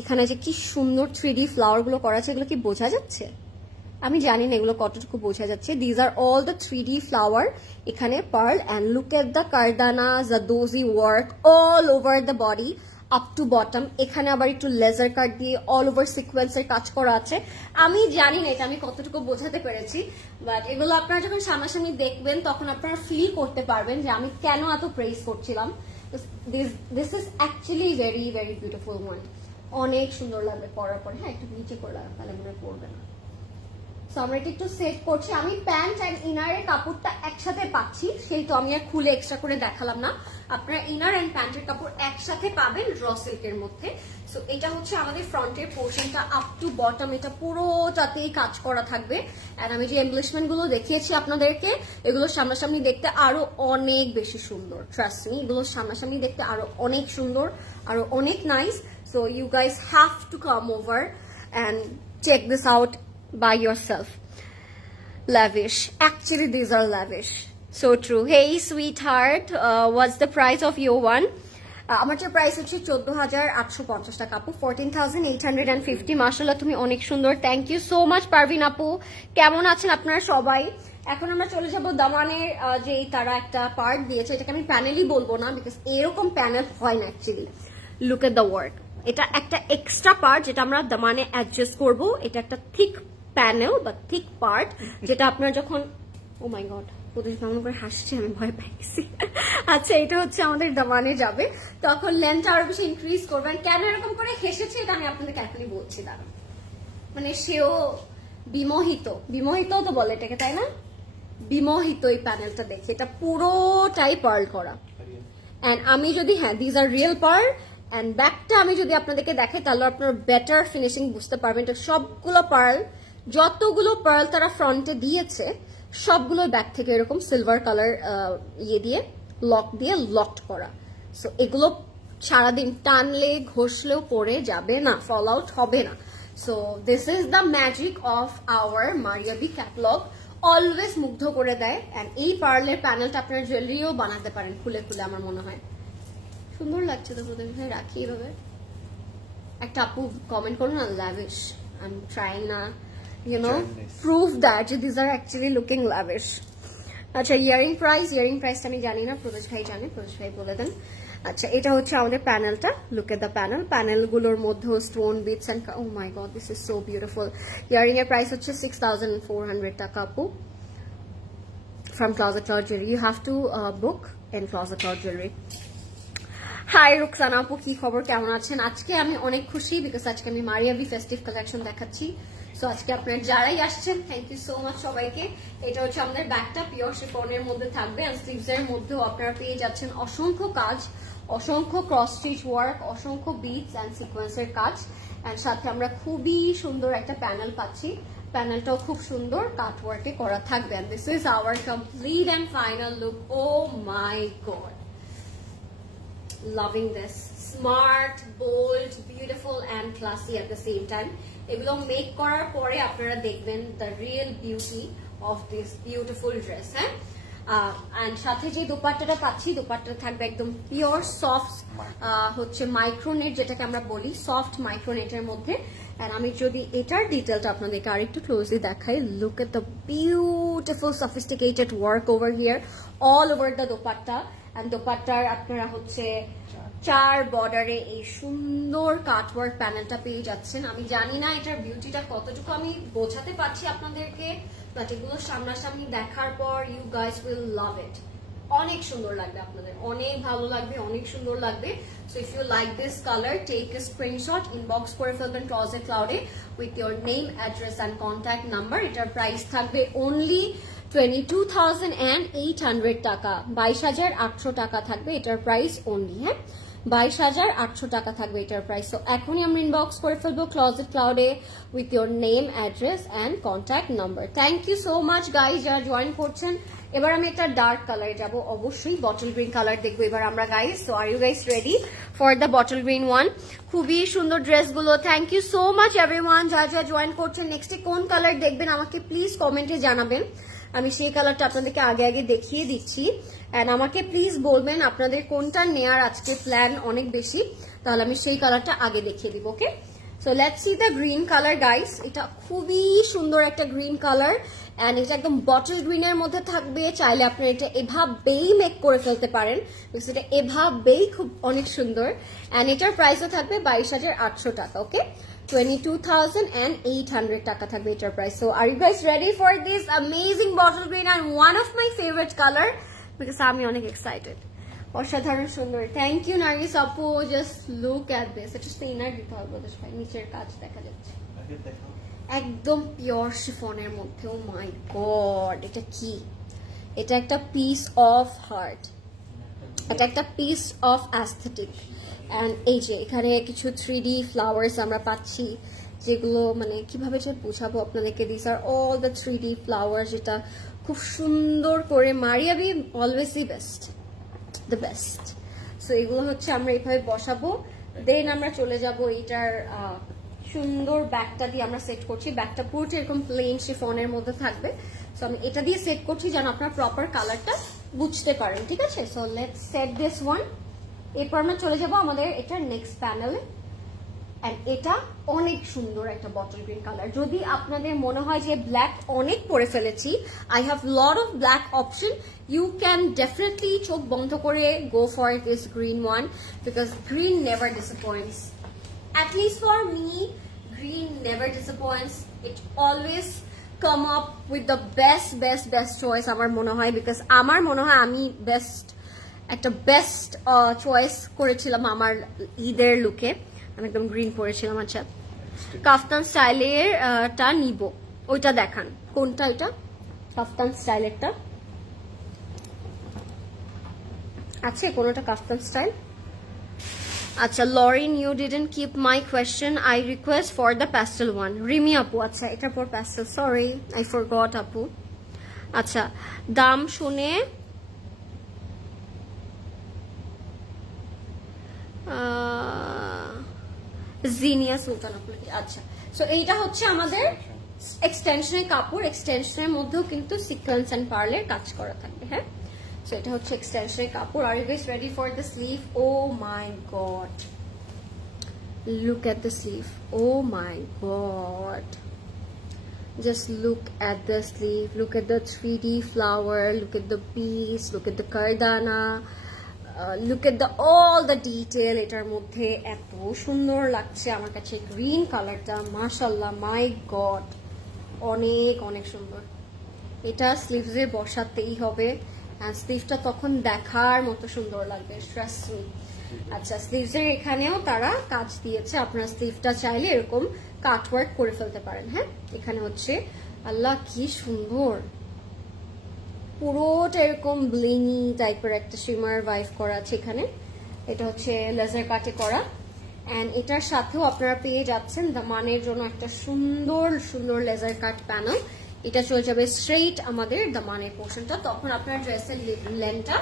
এখানে যে কি সুন্দর 3D ফ্লাওয়ারগুলো করা আছে, এগুলো কি বোঝা যাচ্ছে? আমি জানি না এগুলো কতটুকু বোঝা যাচ্ছে। These are all the 3D flower, এখানে pearl and look at the kardana zardozi work all over the body up to bottom. এখানে আবার একটু লেজার কাট দিয়ে অল ওভার সিকোয়েন্সের কাজ করা আছে। আমি জানি না এটা আমি কতটুকু বোঝাতে পেরেছি, বাট এগুলো আপনারা যখন সামনাসামনি দেখবেন তখন আপনারা ফিল করতে পারবেন যে আমি কেন এত প্রেস করছিলাম। This is actually very very beautiful one. অনেক সুন্দর লাগবে পরার পরে। হ্যাঁ, একটু নিচে করে লাগবে, তাহলে মনে পড়বে না। সো আমরা এটা একটু সেট করছি। আমি প্যান্ট অ্যান্ড ইনারের কাপড়টা একসাথে পাচ্ছি, সেই তো আমি আর খুলে এক্সট্রা করে দেখালাম না। আপনারা ইনার অ্যান্ড প্যান্টের কাপড় একসাথে পাবেন র সিল্কের মধ্যে। সো এটা হচ্ছে আমাদের ফ্রন্টের পোর্শনটা আপ টু বটম, এটা পুরোটাতেই কাজ করা থাকবে। অ্যান্ড আমি যে এমব্লিশমেন্ট গুলো দেখিয়েছি আপনাদেরকে, এগুলো সামনাসামনি দেখতে আরো অনেক বেশি সুন্দর। ট্রাস্ট মি, এগুলো সামনাসামনি দেখতে আরো অনেক সুন্দর, আরো অনেক nice. So you guys have to come over and check this out by yourself. lavish. Actually these are lavish. So true. Hey sweetheart, what's the price of your one? আমার যে প্রাইস হচ্ছে 14,850 টাকা আপু, 14,850। মাশাআল্লাহ তুমি অনেক সুন্দর। Thank you so much Parveen আপু। কেমন আছেন আপনারা সবাই? এখন আমরা চলে যাব দামানের যে তারা একটা পার্ট দিয়েছে, এটাকে আমি প্যানেলই বলবো না বিকজ এরকম প্যানেল হয় না actually. Look at the work, এটা একটা এক্সট্রা পার্ট যেটা আমরা দামানে অ্যাডজাস্ট করব। এটা একটা থিক প্যানেল বা থিক পার্ট যেটা আপনার যখন, ও মাই গড কেমন করে হাসছে, আমি ভয় পাইছি। আচ্ছা এটা হচ্ছে আমাদের দামানে যাবে, তখন লেন্থটা আরো বেশি ইনক্রিজ করবেন। কেন এরকম করে হেসেছে এটা আমি আপনাদের ক্যাপলি বলছি, দাঁড়ান। মানে সেও বিমোহিত, বিমোহিত তো বলে এটাকে তাই না, বিমোহিত এই প্যানেলটা দেখে। এটা পুরোটাই পার্ল করা। এন্ড আমি যদি, হ্যাঁ these are real pearl. And ব্যাকটা আমি যদি আপনাদেরকে দেখাই তাহলে আপনারা বেটার ফিনিশিং বুঝতে পারবেন। এটা সবগুলো পার্ল, যতগুলো পার্ল তারা ফ্রন্টে দিয়েছে সবগুলো ব্যাক থেকে এরকম সিলভার কালার ইয়ে দিয়ে লক দিয়ে লকড করা। সো এগুলো সারাদিন টানলে ঘষলেও পড়ে যাবে না, ফল আউট হবে না। So this is the magic of our Maria B catalogue. Always মুগ্ধ করে দেয়। এন্ড এই পার্লের প্যানেলটা আপনার জুয়েলারিও বানাতে পারেন খুলে খুলে। আমার মনে হয় সুন্দর লাগছে তো, প্রথমে রাখি এভাবে। একটা আপু কমেন্ট করুন না, lavish. I'm trying না you know prove that these are actually looking lavish. আচ্ছা ইয়ারিং প্রাইস আমি জানি না, প্রদেশ ভাই জানে, প্রদেশ ভাই বলে দেন। আচ্ছা এটা হচ্ছে আমাদের প্যানেলটা। Look at the panel. প্যানেলগুলোর মধ্যে stone beads and oh my god this is so beautiful. Earring এর প্রাইস হচ্ছে 6,400 টাকা আপু, from Closet Cloud Jewelry. You have to book in Closet Cloud Jewelry. Hi Ruksana আপু, কি খবর, কেমন আছেন? আজকে আমি অনেক খুশি বিকজ আজকে আমি মারিয়াবি ফেস্টিভ কালেকশন দেখাচ্ছি। সো আজকে আপনার যারাই আসছেন থ্যাংক ইউ সো মাচ সবাইকে। এটা হচ্ছে আমাদের ব্যাগটা পিওর শিফনের মধ্যে থাকবে। আর স্লিভস এর মধ্যেও আপনারা পেয়ে যাচ্ছেন অসংখ্য কাজ, অসংখ্য ক্রস স্টিচ ওয়ার্ক, অসংখ্য বিটস এন্ড সিকোয়েন্সের কাজ। এন্ড সাথে আমরা খুবই সুন্দর একটা প্যানেল পাচ্ছি। প্যানেলটাও খুব সুন্দর কাট ওয়ার্কে করা থাকবে। And this is our complete and final look. Oh my god, loving this. Smart, bold, beautiful and classy at the same time. এগুলো মেক করার পরে আপনারা দেখবেন the real beauty of this beautiful dress. হ্যাঁ, and সাথে যে দোপাট্টাটা পাচ্ছি, দোপাট্টাটা থাকবে একদম পিওর সফট হচ্ছে মাইক্রোনেট, যেটাকে আমরা বলি সফট মাইক্রোনেটের মধ্যে। and আমি যদি এটার ডিটেলটা আপনাদেরকে আরেকটু ক্লোজলি দেখাই, look at the beautiful sophisticated work over here all over the dupatta. and দোপাট্টার আপনারা হচ্ছে 4 বর্ডারে এই সুন্দর কাটওয়ার্ক প্যানেলটা পেয়ে যাচ্ছেন। আমি জানি না এটার বিউটিটা কতটুকু আমি বোঝাতে পারছি আপনাদেরকে, বাট এগুলো সামনাসামনি দেখার পর ইউ গাইস উইল লাভ ইট। অনেক সুন্দর লাগবে আপনাদের, অনেক ভালো লাগবে, অনেক সুন্দর লাগবে। So if you like this colour take a screenshot, inbox করে ফেলবেন ক্লজেট ক্লাউডে with your name, address and contact number. এটার প্রাইস থাকবে অনলি 22,800 টাকা, 22,800 টাকা থাকবে এটার প্রাইস অনলি। হ্যাঁ 22,800 টাকা থাকবে এটার প্রাইস। তো এখনই আমরা ইনবক্স করে ফেলবো ক্লজেট ক্লাউডে with your name, address and contact number. Thank you so much guys যারা জয়েন করছেন। এবার আমি একটা ডার্ক কালারে যাব, অবশ্যই বটল গ্রিন কালার দেখবো এবার আমরা guys. So are you guys ready for the bottle green one? খুবই সুন্দর ড্রেসগুলো। Thank you so much everyone যারা যারা জয়েন করছেন। নেক্সটে কোন কালার দেখবেন আমাকে প্লিজ কমেন্টে জানাবেন, আমি সেই কালারটা আপনাদেরকে আগে আগে দেখিয়ে দিচ্ছি। এন্ড আমাকে প্লিজ বলবেন আপনাদের কোনটা নেয়ার আজকে প্ল্যান অনেক বেশি, তাহলে আমি সেই কালারটা আগে দেখিয়ে দিব। Okay, so let's see the green colour guys. এটা খুবই সুন্দর একটা গ্রিন কালার এন্ড এটা একদম বটল গ্রিনের মধ্যে থাকবে। চাইলে আপনারা এটা এভাবেই মেক করে ফেলতে পারেন, এটা এভাবেই খুব অনেক সুন্দর। এন্ড এটার প্রাইসও থাকবে 22,800 টাকা। ওকে, 22,800 টাকা থাকবে এটার price. So are you guys ready for this amazing bottle green and one of my favourite colour because আমি অনেক এক্সাইটেড। অসাধারণ সুন্দর। থ্যাংক ইউ নার্গিস আপু, জাস্ট লুক অ্যাট দিস। এটা তো ইনার দিতে হবে ভাই, নিচের কাজ দেখা যাচ্ছে একদম পিওর শিফনের মধ্যে। ও মাই গড, এটা কি? এটা একটা পিস অফ হার্ট, এটা একটা পিস অফ অ্যাস্থেটিক। অ্যান্ড এই যে এখানে কিছু 3D ফ্লাওয়ার্স আমরা পাচ্ছি, যেগুলো মানে কিভাবে যে বোঝাবো আপনাদেরকে। This are all the 3D flowers, যেটা খুব সুন্দর করে মারিয়াবি অলওয়েজ দ্য বেস্ট। সো এগুলো হচ্ছে আমরা এইভাবে বসাবো। দেন আমরা চলে যাব এইটার সুন্দর ব্যাগটা দিয়ে আমরা সেট করছি। ব্যাগটা পুরোটা এরকম প্লেন শিফনের মধ্যে থাকবে। সো আমি এটা দিয়ে সেট করছি যেন আপনার প্রপার কালারটা বুঝতে পারেন, ঠিক আছে? So let's said this one. এরপর আমরা চলে যাব আমাদের এটার নেক্সট প্যানেলে। এন্ড এটা অনেক সুন্দর একটা বটল গ্রিন কালার। যদি আপনাদের মনে হয় যে ব্ল্যাক অনেক পরে ফেলেছি, I have lot of black option, you can definitely চোখ বন্ধ করে go for this green one, because green never disappoints. At least for me, green never disappoints. It always come up with the best choice আমার মনে হয়, because আমার মনে হয় আমি একটা বেস্ট চয়েস করেছিলাম আমার ঈদের লুকে। আমি একদম গ্রিন পরেছিলাম। আচ্ছা, কাফতান স্টাইলের টা নিব, ওইটা দেখান কোনটা? এটা কাফতান স্টাইলেরটা আছে কোনটা? Kaftan style. আচ্ছা, Lauren, you didn't keep my question, I request for the pastel one. Rimi আপু, আচ্ছা এটার পর প্যাস্টেল, সরি আই ফরগট আপু। আচ্ছা, দাম শুনে জিনিয়া সুলতান আপু। আচ্ছা, সো এইটা হচ্ছে আমাদের এক্সটেনশনের কাপড়। এক্সটেনশনের মধ্যেও কিন্তু সিকোয়েন্স এন্ড পার্লের কাজ করা থাকবে। হ্যাঁ, সো এটা হচ্ছে এক্সটেনশনের কাপড়। Are you guys ready for the sleeve? Oh my god, look at the sleeve, oh my god, just look at the sleeve, look at the 3D flower, look at the piece, look at the kardana, look at the all the detail. এটার মধ্যে এত সুন্দর লাগছে আমার কাছে গ্রিন কালারটা, মাশাআল্লাহ, মাই গড, অনেক অনেক সুন্দর। এটা স্লিভসে বসাতেই হবে, আর স্লিভটা তখন দেখার মতো সুন্দর লাগবে, ট্রাস্ট মি। আচ্ছা, স্লিভসের এখানেও তারা কাজ দিয়েছে, আপনারা স্লিভটা চাইলে এরকম কাটওয়ার্ক করে ফেলতে পারেন। হ্যাঁ, এখানে হচ্ছে আল্লাহ কি সুন্দর, পুরোটা এরকম ব্লিংই টাইপের একটা শিমার ভাইভ করা আছে এখানে। এটা হচ্ছে লেজার কাটে করা, এন্ড এটার সাথেও আপনারা পেয়ে যাচ্ছেন দামানের জন্য একটা সুন্দর সুন্দর লেজার কাট প্যানেল। এটা চলে যাবে স্ট্রেইট আমাদের দামানের পোর্শনটা, তখন আপনার ড্রেসের লেন্থটা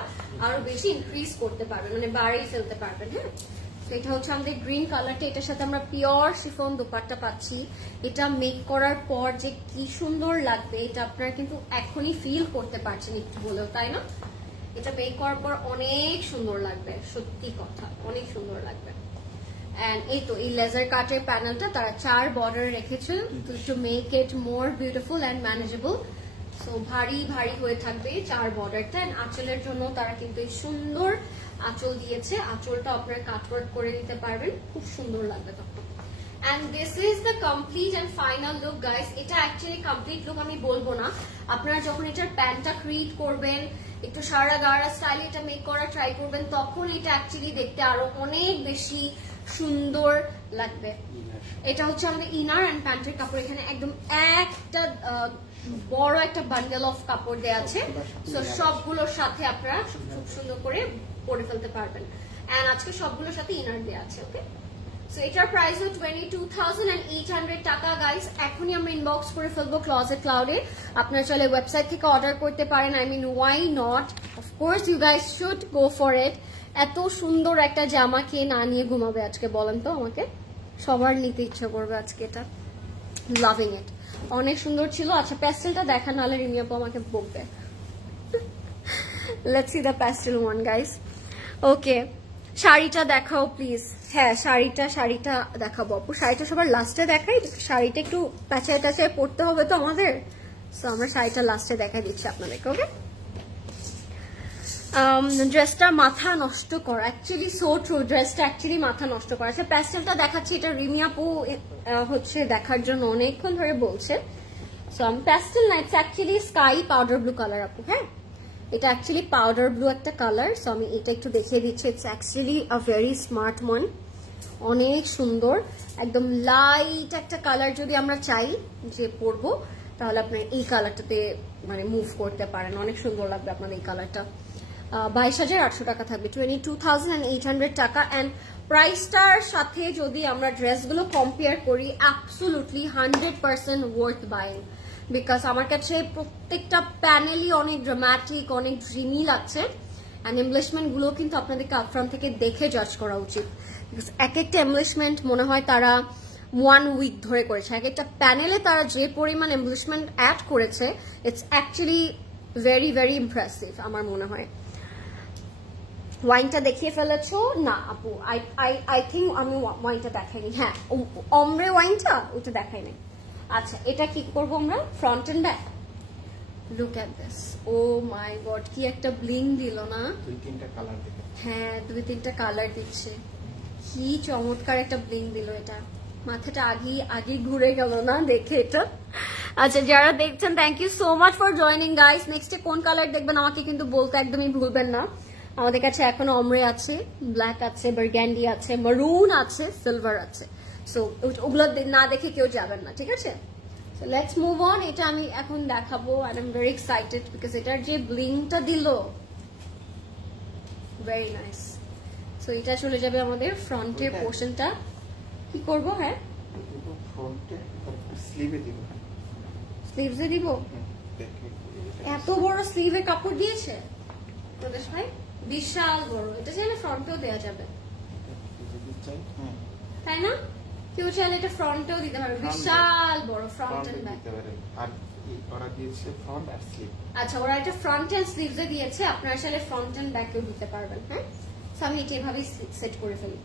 আরো বেশি ইনক্রিজ করতে পারবেন, মানে বাড়িয়ে ফেলতে পারবেন। হ্যাঁ, এটা হচ্ছে আমাদের গ্রিন কালারটা, এটার সাথে আমরা পিওর শিফন দোপাট্টা পাচ্ছি। এটা মেক করার পর যে কি সুন্দর লাগবে এটা আপনারা কিন্তু এখনই ফিল করতে পারছেন একটু বলেও, তাই না? এটা মেক করার পর অনেক সুন্দর লাগবে, সত্যি কথা, অনেক সুন্দর লাগবে। এন্ড এই তো এই লেজার কাটের প্যানেলটা তারা 4 বর্ডার রেখেছে to make it more beautiful and manageable. So ভারী ভারী হয়ে থাকবে 4 বর্ডারটা। এন্ড আঁচলের জন্য তারা কিন্তু এই সুন্দর আঁচল দিয়েছে, আঁচলটা আপনারা কাটওয়ার্ক করে নিতে পারবেন, খুব সুন্দর লাগবে তখন। And this is the complete and final look guys. এটা অ্যাকচুয়ালি কমপ্লিট লুক আমি বলবো না, আপনারা যখন এটার প্যান্টটা ক্রিয়েট করবেন, একটু সারা গাড়া স্টাইলে এটা মেক করা ট্রাই করবেন, তখন এটা অ্যাকচুয়ালি দেখতে আরো অনেক বেশি সুন্দর লাগবে। এটা হচ্ছে আমাদের ইনার এন্ড প্যান্টের কাপড়। এখানে একদম একটা বড় একটা বান্ডেল অফ কাপড় দেওয়া আছে, সো সবগুলোর সাথে আপনারা খুব সুন্দর করে পরে ফেলতে পারবেন। এন্ড আজকে সবগুলোর সাথে ইনার দেওয়া আছে। ওকে, সো এটার প্রাইস হলো 22,800 টাকা গাইস। এখনই আমরা ইনবক্স করে ফেলবো ক্লজেট ক্লাউডে। আপনারা চাইলে ওয়েবসাইট থেকে অর্ডার করতে পারেন, I mean why not, of course you guys should go for it. এত সুন্দর একটা জামা কে না নিয়ে ঘুমাবে আজকে বলেন তো আমাকে? সবার নিতে ইচ্ছা করবে আজকে এটা, লাভিং ইট, অনেক সুন্দর ছিল। আচ্ছা, প্যাস্টেলটা দেখা, নাহলে রিমি আপু আমাকে বকবে। Let's see the pastel one guys. Okay, শাড়িটা দেখাও প্লিজ। হ্যাঁ, শাড়িটা দেখাবো আপু। শাড়িটা সবার লাস্টে দেখাই, শাড়িটা একটু প্যাচায় ট্যাচায় পড়তে হবে তো আমাদের, সো আমরা শাড়িটা লাস্টে দেখাই দিচ্ছি আপনাদেরকে। ওকে, ড্রেসটা মাথা নষ্ট করা, অ্যাকচুয়ালি সো ট্রু, ড্রেসটা অ্যাকচুয়ালি মাথা নষ্ট করা। আচ্ছা, প্যাস্টেলটা দেখাচ্ছি, এটা রিমি আপু হচ্ছে দেখার জন্য অনেকক্ষণ ধরে বলছে। সো আমি প্যাস্টেল না, it's actually sky powder blue colour আপু। হ্যাঁ, এটা অ্যাকচুয়ালি পাউডার ব্লু একটা কালার, সো আমি এটা একটু দেখিয়ে দিচ্ছি। It's actually a very smart one, অনেক সুন্দর, একদম লাইট একটা কালার। যদি আমরা চাই যে পরবো, তাহলে আপনি এই কালারটাতে মানে মুভ করতে পারেন, অনেক সুন্দর লাগবে আপনার এই কালারটা। 22,800 টাকা থাকবে, 22,800 টাকা। এন্ড প্রাইসটার সাথে যদি আমরা ড্রেসগুলো কম্পেয়ার করি, অ্যাবসোলুটলি 100% ওয়ার্থ বাইং, বিকজ আমার কাছে প্রত্যেকটা প্যানেলই অনেক ড্রামাটিক, অনেক ড্রিমি লাগছে। অ্যান্ড এমব্লিশমেন্ট গুলো কিন্তু আপনাদেরকে আপফ্রন্ট থেকে দেখে জাজ করা উচিত, বিকজ এক একটা এমব্লিশমেন্ট মনে হয় তারা 1 উইক ধরে করেছে। এক একটা প্যানেলে তারা যে পরিমাণ এমব্লিশমেন্ট অ্যাড করেছে, it's actually very very impressive আমার মনে হয়। ওয়াইনটা দেখিয়ে ফেলেছো? না আপু, আই থিঙ্ক আমি ওয়াইনটা দেখাইনি। হ্যাঁ, অমরে ওয়াইনটা ওটা দেখাইনি। আচ্ছা, এটা কি করবো আমরা? Front and back. Look at this, oh my god, কি একটা ব্লিং দিল না? 2-3টা কালার দিবে। হ্যাঁ, 2-3টা কালার দিচ্ছে, কি চমৎকার একটা ব্লিং দিল। এটা মাথাটা আগে ঘুরে গেল না দেখে এটা। আচ্ছা, যারা দেখছেন thank you so much for joining guys. নেক্সটে কোন কালার দেখবেন আমাকে কিন্তু বলতে একদমই ভুলবেন না। আমাদের কাছে এখনো অমরে আছে, ব্ল্যাক আছে, বার্গ্যান্ডি আছে, মারুন আছে, সিলভার আছে। সো ওগুলো না দেখে কেউ যাবেন না, ঠিক আছে? So let's move on. এটা আমি এখন দেখাবো and I am very excited because এটার যে ব্লিংটা দিল, ভেরি নাইস। সো এটা চলে যাবে আমাদের ফ্রন্টের পোর্শনটা। কি করব? হ্যাঁ, ফ্রন্টে স্লিভে দিব। স্লিভসে দিব? এত বড় স্লিভে কাপড় দিয়েছে প্রদেশ ভাই, বিশাল বড়। এটা চাইলে ফ্রন্টেও দেওয়া যাবে, তাই না? কেউ চাইলে এটা ফ্রন্টেও দিতে পারবে, বিশাল বড় ফ্রন্ট এন্ড ব্যাক। আর ওরা দিয়েছে ফ্রন্ট আর স্লিভ। আচ্ছা, ওরা এটা ফ্রন্ট এন্ড স্লিভসে দিয়েছে, আপনারা চাইলে ফ্রন্ট এন্ড ব্যাকেও দিতে পারবেন। হ্যাঁ, সো আমি এটা এভাবেই সেট করে ফেলি।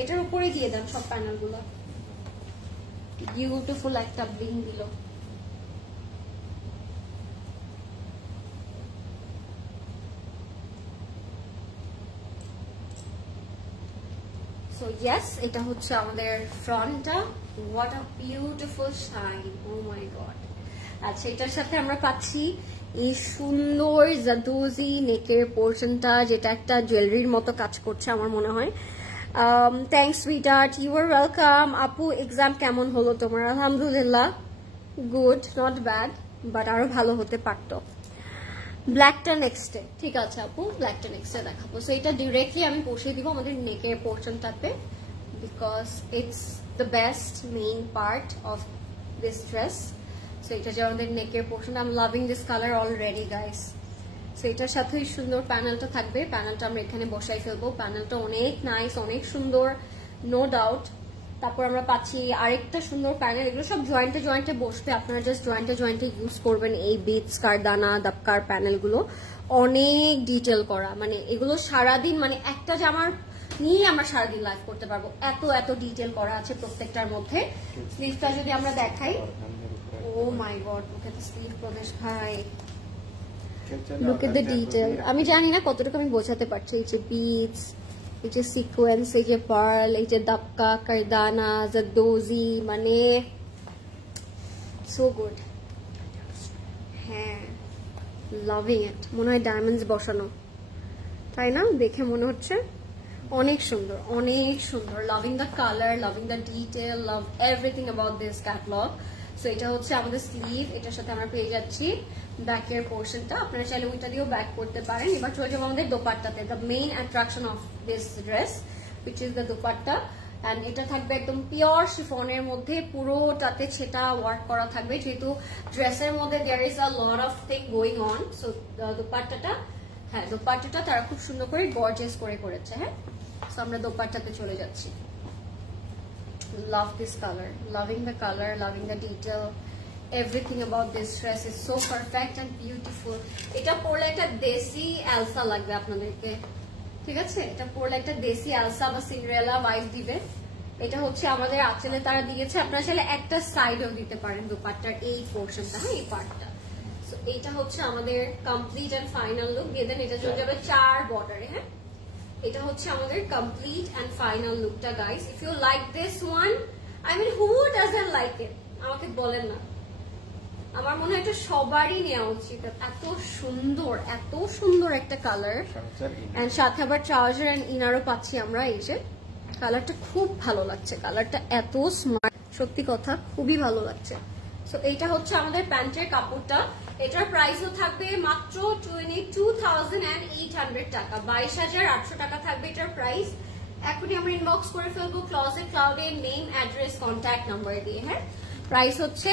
এটার উপরে দিয়ে দেন সব প্যানেলগুলো। বিউটিফুল একটা ব্লিং দিল। সো ইয়েস, এটা হচ্ছে আমাদের ফ্রন্টটা। What a beautiful shine, oh my god. আচ্ছা, এটার সাথে আমরা পাচ্ছি এই সুন্দর জাদুজি নেকের পোর্শনটা, যেটা একটা জুয়েলারির মতো কাজ করছে আমার মনে হয়। Thanks sweetheart, you are welcome. আপু, এক্সাম কেমন হলো তোমার? আলহামদুলিল্লাহ, গুড, নট ব্যাড, বাট আরো ভালো হতে পারতো। ব্ল্যাকটা নেক্সটে, ঠিক আছে আপু, ব্ল্যাকটা নেক্সটে দেখাবো। সো এটা ডিরেক্টলি আমি বসিয়ে দিব আমাদের নেকের পোর্শনটাতে, because it's the best main part of this dress. So এটা যে আমাদের নেকের portion, I am loving this colour already guys. So এটার সাথে সুন্দর প্যানেলটা থাকবে, প্যানেলটা আমরা এখানে বসাই ফেলবো। প্যানেলটা অনেক নাইস, অনেক সুন্দর, নো ডাউট। তারপর আমরা পাচ্ছি আরেকটা সুন্দর প্যানেল। এগুলো সব জয়েন্টে জয়েন্টে বসবে, আপনারা জাস্ট জয়েন্টে জয়েন্টে ইউজ করবেন এই বিটস, কারদানা, দাপকার প্যানেলগুলো। অনেক ডিটেল করা, মানে এগুলো সারাদিন, মানে একটা জামার নিয়ে আমরা সারাদিন লাইভ করতে পারবো, এত এত ডিটেল করা আছে প্রত্যেকটার মধ্যে। স্লিভটা যদি আমরা দেখাই, oh my god, look at the sleeve প্রদেশ ভাই, লুক এট দ্য ডিটেল। আমি জানি না কতটুকু আমি বোঝাতে পারছি। এই যে বিটস, এই যে সিকোয়েন্স, এই যে পার্ল, এই যে দাপকা, কারদানা, জাদোজি, মানে সো গুড। হ্যাঁ, লাভিং ইট। মনে হয় ডায়মন্ডস বসানো, তাই না? দেখে মনে হচ্ছে অনেক সুন্দর, অনেক সুন্দর। Loving the colour, loving the detail, love everything about this catalogue. So এটা হচ্ছে আমাদের স্লিভ, এটার সাথে আমরা পেয়ে যাচ্ছি ব্যাকের পোর্শনটা। আপনারা চাইলে ওইটা দিয়েও ব্যাক করতে পারেন। এবার চলে যাবো আমাদের দোপাট্টাতে, the main attraction of this dress, which is the dupatta. And এটা থাকবে একদম পিওর শিফনের মধ্যে, পুরোটাতে সেটা ওয়ার্ক করা থাকবে, যেহেতু ড্রেসের মধ্যে there is a lot of thing going on. So দোপাট্টাটা, হ্যাঁ দোপাট্টাটা তারা খুব সুন্দর করে গর্জিয়াস করে করেছে। হ্যাঁ, সো আমরা দোপাট্টাতে চলে যাচ্ছি। Love this colour, loving the colour, loving the detail, everything about this dress is so perfect and beautiful. এটা পরলে একটা দেশি এলসা লাগবে আপনাদেরকে, ঠিক আছে? এটা পরলে একটা দেশি এলসা বা সিন্ডারেলা ভাইব দিবে। এটা হচ্ছে আমাদের আঁচলে তারা দিয়েছে, আপনারা চাইলে একটা সাইডেও দিতে পারেন দোপাট্টার এই পোর্শনটা, হ্যাঁ এই পার্টটা। সো এটা হচ্ছে আমাদের কমপ্লিট এন্ড ফাইনাল লুক। দিয়ে দেন এটা চলে যাবে 4 বর্ডারে। হ্যাঁ, এটা হচ্ছে আমাদের কমপ্লিট এন্ড ফাইনাল লুকটা guys. If you like this one, I mean who doesn't like it, আমাকে বলেন না। আমার মনে হয় এটা সবারই নেওয়া উচিত, এত সুন্দর একটা কালার। এন্ড সাথে আবার ট্রাউজার এন্ড ইনারও পাচ্ছি আমরা। এই যে কালারটা খুব ভালো লাগছে, কালারটা এত স্মার্ট, সত্যি কথা খুবই ভালো লাগছে। সো এইটা হচ্ছে আমাদের প্যান্টের কাপড়টা। এটার প্রাইসও থাকবে মাত্র 22,800 টাকা, 22,800 টাকা থাকবে এটার প্রাইস। এখনই আমরা ইনবক্স করে ফেলবো ক্লজেট ক্লাউডের নেম, অ্যাড্রেস, কন্ট্যাক্ট নাম্বার দিয়ে। হ্যাঁ, প্রাইস হচ্ছে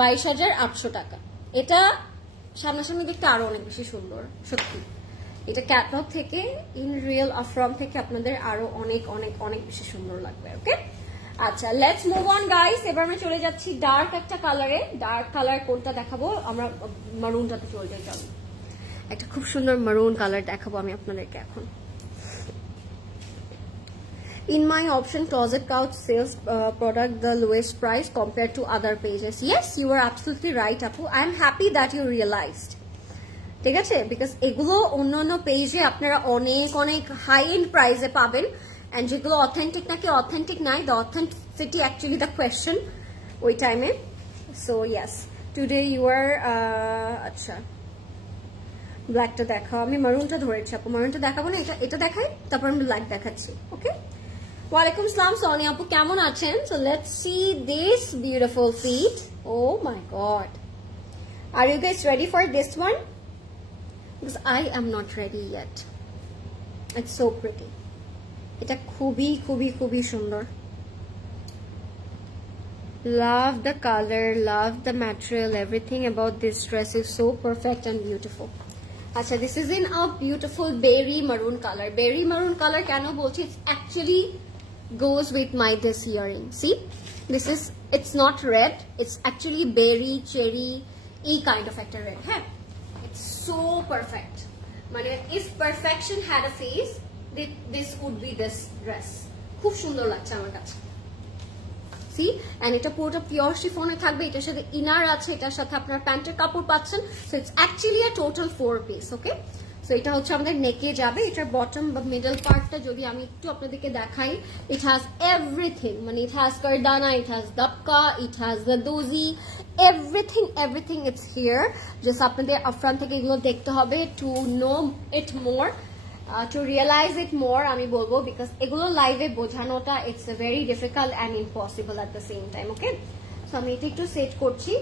22,800 টাকা। এটা সামনাসামনি দেখতে আরো অনেক বেশি সুন্দর, সত্যি। এটা ক্যাটলগ থেকে, ইন রিয়েল আফ্রম থেকে আপনাদের আরো অনেক অনেক অনেক বেশি সুন্দর লাগবে। ওকে, আচ্ছা লেটস মুভ অন গাইস, এবার আমরা চলে যাচ্ছি ডার্ক একটা কালারে। ডার্ক কালার কোনটা দেখাবো আমরা? মারুনটাতে চলে যাই। চলো একটা খুব সুন্দর মারুন কালার দেখাবো আমি আপনাদেরকে এখন। In my option, Closet Couch sales product the lowest price compared to other pages. Yes, you are absolutely right, Apu. I am happy that you realized. ঠিক আছে, বিকজ এগুলো অন্যান্য পেজে আপনারা অনেক অনেক হাই এন্ড প্রাইসে পাবেন, এন্ড যেগুলো অথেন্টিক নাকি অথেন্টিক নাই, the authenticity actually the question ওই টাইমে। So yes, today you are আচ্ছা ব্ল্যাকটা দেখাও। আমি মারুনটা ধরেছি আপু, মারুনটা দেখাবো না, এটা দেখাই, তারপর আমি ব্ল্যাক দেখাচ্ছি। ওকে, ওয়ালাইকুম সালাম সোনি আপু, কেমন আছেন? So let's see this beautiful fit. Oh my god, are you guys ready for this one? Because I am not ready yet. It's so pretty. এটা খুবই খুবই খুবই সুন্দর। Love the color, love the material, everything about this dress is so perfect and beautiful. আচ্ছা, this is in a beautiful berry maroon color. Berry maroon color কেন বলছি? It's actually goes with my this earring. See, this is, it's not red, it's actually berry, cherry, এই kind of একটা red. হ্যাঁ, so perfect. মানে if perfection had a face, this would be this dress. খুব সুন্দর লাগছে আমার কাছে। See, and এটা পুরোটা পিওর শিফনে থাকবে, এটার সাথে ইনার আছে, এটার সাথে আপনার প্যান্টের কাপড় পাচ্ছেন। So it's actually a total 4 piece. Okay, so এটা হচ্ছে আমাদের নেকে যাবে। এটার বটম বা মিডল পার্টটা যদি আমি একটু আপনাদেরকে দেখাই, ইট হ্যাজ এভরিথিং, মানে it has kardana, it has dabka, it has zardozi, everything it's here. Just আপনাদের আপফ্রন্ট থেকে এগুলো দেখতে হবে to know it more, to realize it more আমি বলবো, because এগুলো লাইভে বোঝানোটা it's very difficult and impossible at the same time. Okay, so আমি এটা একটু সেট করছি।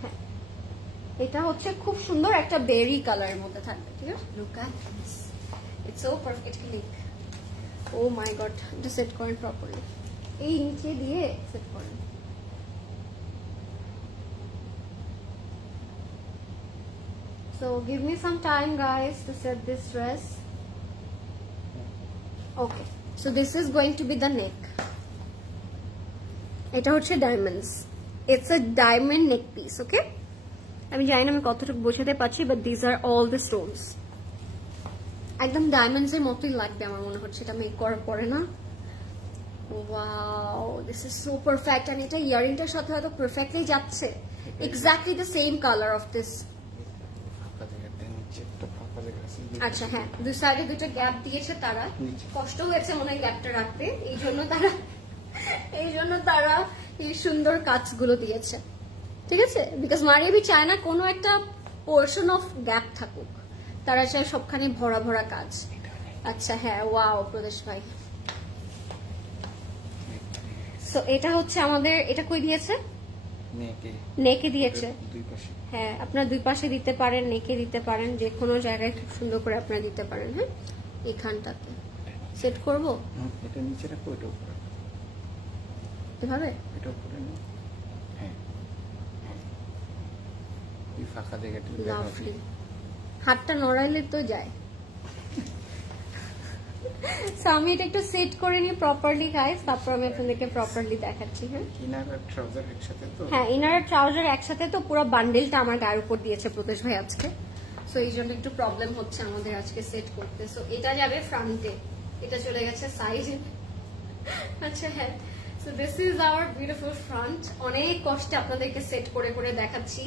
হ্যাঁ, এটা হচ্ছে খুব সুন্দর একটা বেরি কালারের মধ্যে থাকবে। ঠিক আছে, look at this, it's so perfectly, oh my god, এটা সেট করেন প্রপারলি, এই নিচে দিয়ে সেট করেন। So give me some time guys to set this dress. Okay, so this is going to be the neck. এটা হচ্ছে diamonds, it's a diamond neck piece. Okay, আমি জানি না আমি কতটুকু বোঝাতে পারছি, but these are all the stones. একদম ডায়মন্ডস এর মতোই লাগবে আমার মনে হচ্ছে এটা মেক করার পরে না। Wow, this is so perfect, and এটা ইয়ারিংটার সাথে হয়তো পারফেক্টলি যাচ্ছে। Exactly the same color of this. আচ্ছা হ্যাঁ, দুই সাইডে দুটো গ্যাপ দিয়েছে, তারা কষ্ট হয়েছে মনে হয় গ্যাপটা রাখতে, এই জন্য তারা এই সুন্দর কাজগুলো দিয়েছে। ঠিক আছে, বিকজ মারিয়াবি চায় না কোনো একটা পোর্শন অফ গ্যাপ থাকুক, তারা চায় সবখানে ভরা ভরা কাজ। আচ্ছা হ্যাঁ, ওয়াও প্রদেশ ভাই। সো এটা হচ্ছে আমাদের, এটা কই দিয়েছে? নেকে দিয়েছে। হ্যাঁ, আপনারা দুই পাশে দিতে পারেন, নেকে দিতে পারেন, যে কোনো জায়গায় খুব সুন্দর করে আপনারা দিতে পারেন। হ্যাঁ, এখানটাতে সেট করবো, এটা নিচে রাখবো, এটা উপরে এভাবে, এটা উপরে না, হ্যাঁ এই ফাঁকা জায়গাটা লাভলি, হাতটা নড়াইলে তো যায়। সো আমি এটা একটু সেট করে নিই প্রপারলি গাইস, তারপর আমি আপনাদেরকে প্রপারলি দেখাচ্ছি। হ্যাঁ, ইনার আর ট্রাউজার একসাথে তো, হ্যাঁ ইনার আর ট্রাউজার একসাথে তো, পুরো বান্ডেলটা আমার গায়ের উপর দিয়েছে প্রদেশ ভাই আজকে। সো এই জন্য একটু প্রবলেম হচ্ছে আমাদের আজকে সেট করতে। সো এটা যাবে ফ্রন্টে, এটা চলে গেছে সাইডে। আচ্ছা হ্যাঁ, so this is hour beautiful front. অনেক কষ্টে আপনাদেরকে সেট করে করে দেখাচ্ছি।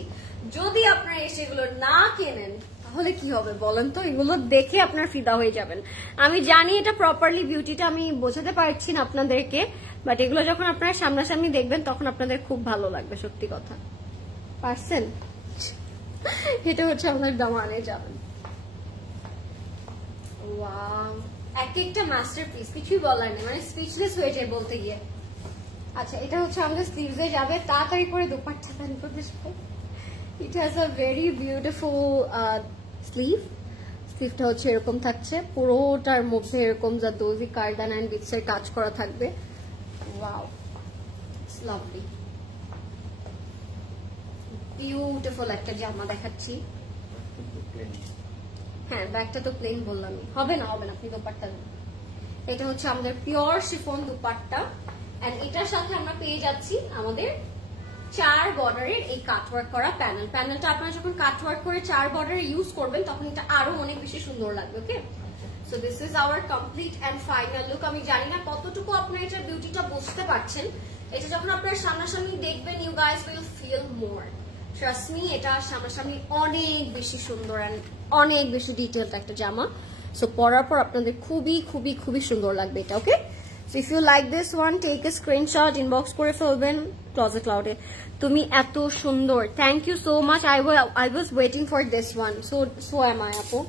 যদি আপনারা এসে এগুলো না কেনেন তাহলে কি হবে বলেন তো? এগুলো দেখে আপনার ফিদা হয়ে যাবেন। আমি জানি এটা প্রপারলি বিউটিটা আমি বোঝাতে পারছি না আপনাদেরকে, বাট এগুলো যখন আপনারা সামনাসামনি দেখবেন তখন আপনাদের খুব ভালো লাগবে। সত্যি কথা, পারছেন? এটা হচ্ছে আমাদের দামানে যাবেন। ওয়াও, এক একটা মাস্টারপিস, কিছুই বলার নেই, মানে স্পিচলেস হয়ে যায় বলতে গিয়ে। আচ্ছা, এটা হচ্ছে আমাদের স্লিভসে যাবে। তাড়াতাড়ি করে দুপাট্টা প্যান্ট করতে চাই। It has a very beautiful sleeve. স্লিভটা হচ্ছে এরকম থাকছে, পুরোটার মধ্যে এরকম জাদোজি কারদানা এন্ড বিটসের কাজ করা থাকবে। ওয়াও, ইটস লাভলি, বিউটিফুল একটা জামা দেখাচ্ছি। হ্যাঁ, ব্যাগটা তো প্লেন বললামই, হবে না আপনি দোপাট্টা দেন। এটা হচ্ছে আমাদের পিওর শিফন দুপাট্টা, এন্ড এটার সাথে আমরা পেয়ে যাচ্ছি আমাদের 4 বর্ডারের এই কাটওয়ার্ক করা প্যানেল। প্যানেলটা আপনারা যখন কাটওয়ার্ক করে 4 বর্ডারে ইউজ করবেন তখন এটা আরো অনেক বেশি সুন্দর লাগবে। Okay, so this is our complete and final look. আমি জানি না কতটুকু আপনারা এটার বিউটিটা বুঝতে পারছেন। এটা যখন আপনারা সামনাসামনি দেখবেন, you guys will feel more. Trust me, এটা সামনাসামনি অনেক বেশি সুন্দর এন্ড অনেক বেশি ডিটেইলড একটা জামা। সো পরার পর আপনাদের খুবই খুবই খুবই সুন্দর লাগবে এটা। Okay, so if you like this one, take a screenshot, inbox করে ফেলবেন ক্লোজেট ক্লাউডে। তুমি এত সুন্দর, thank you so much. I was waiting for this one, so am I আপু।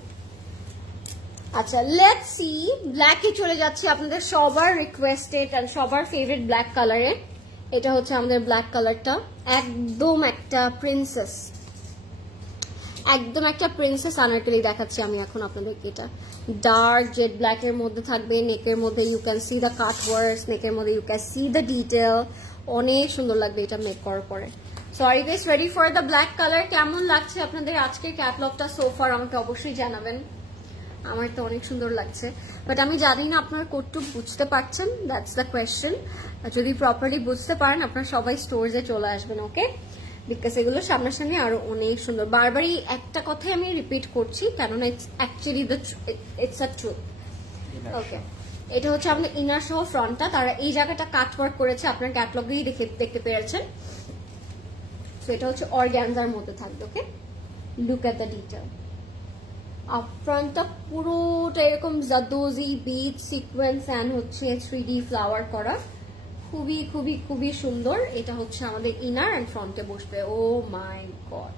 আচ্ছা, লেটস সি, ব্ল্যাকে চলে যাচ্ছি আপনাদের সবার রিকোয়েস্টেড এন্ড সবার ফেভারিট ব্ল্যাক কালারে। এটা হচ্ছে আমাদের ব্ল্যাক কালারটা, একদম একটা প্রিন্সেস, একদম একটা প্রিন্সেস আনারকলি দেখাচ্ছি আমি এখন আপনাদেরকে। এটা ডার্ক জেড ব্ল্যাক এর মধ্যে থাকবে, নেকের মধ্যে you can see the cut works, নেকের মধ্যে you can see the detail. অনেক সুন্দর লাগবে এটা মেক করার পরে। So are you guys ready for the black colour? কেমন লাগছে আপনাদের আজকের ক্যাটালগটা সো ফার আমাকে অবশ্যই জানাবেন। আমার তো অনেক সুন্দর লাগছে, বাট আমি জানি না আপনারা কতটুকু বুঝতে পারছেন, দ্যাটস দ্য কোয়েশ্চেন। যদি প্রপারলি বুঝতে পারেন আপনারা সবাই স্টোরসে চলে আসবেন। ওকে, বিকজ এগুলো সামনাসামনি আরো অনেক সুন্দর। বারবারই একটা কথাই আমি রিপিট করছি, কেননা it's actually it's a truth. Okay, এটা হচ্ছে আমাদের ইনার সহ ফ্রন্টটা, তারা এই জায়গাটা কাটওয়ার্ক করেছে, আপনার ক্যাটালগেই দেখতে পেরেছেন। সো এটা হচ্ছে অর্গানজার মধ্যে থাকবে। Okay, look at the detail. Up ফ্রন্টটা পুরোটা এরকম জাদোজি বিট সিকোয়েন্স এন্ড হচ্ছে 3D ফ্লাওয়ার করা, খুবই খুবই খুবই সুন্দর। এটা হচ্ছে আমাদের ইনার এন্ড ফ্রন্টে বসবে। Oh my god,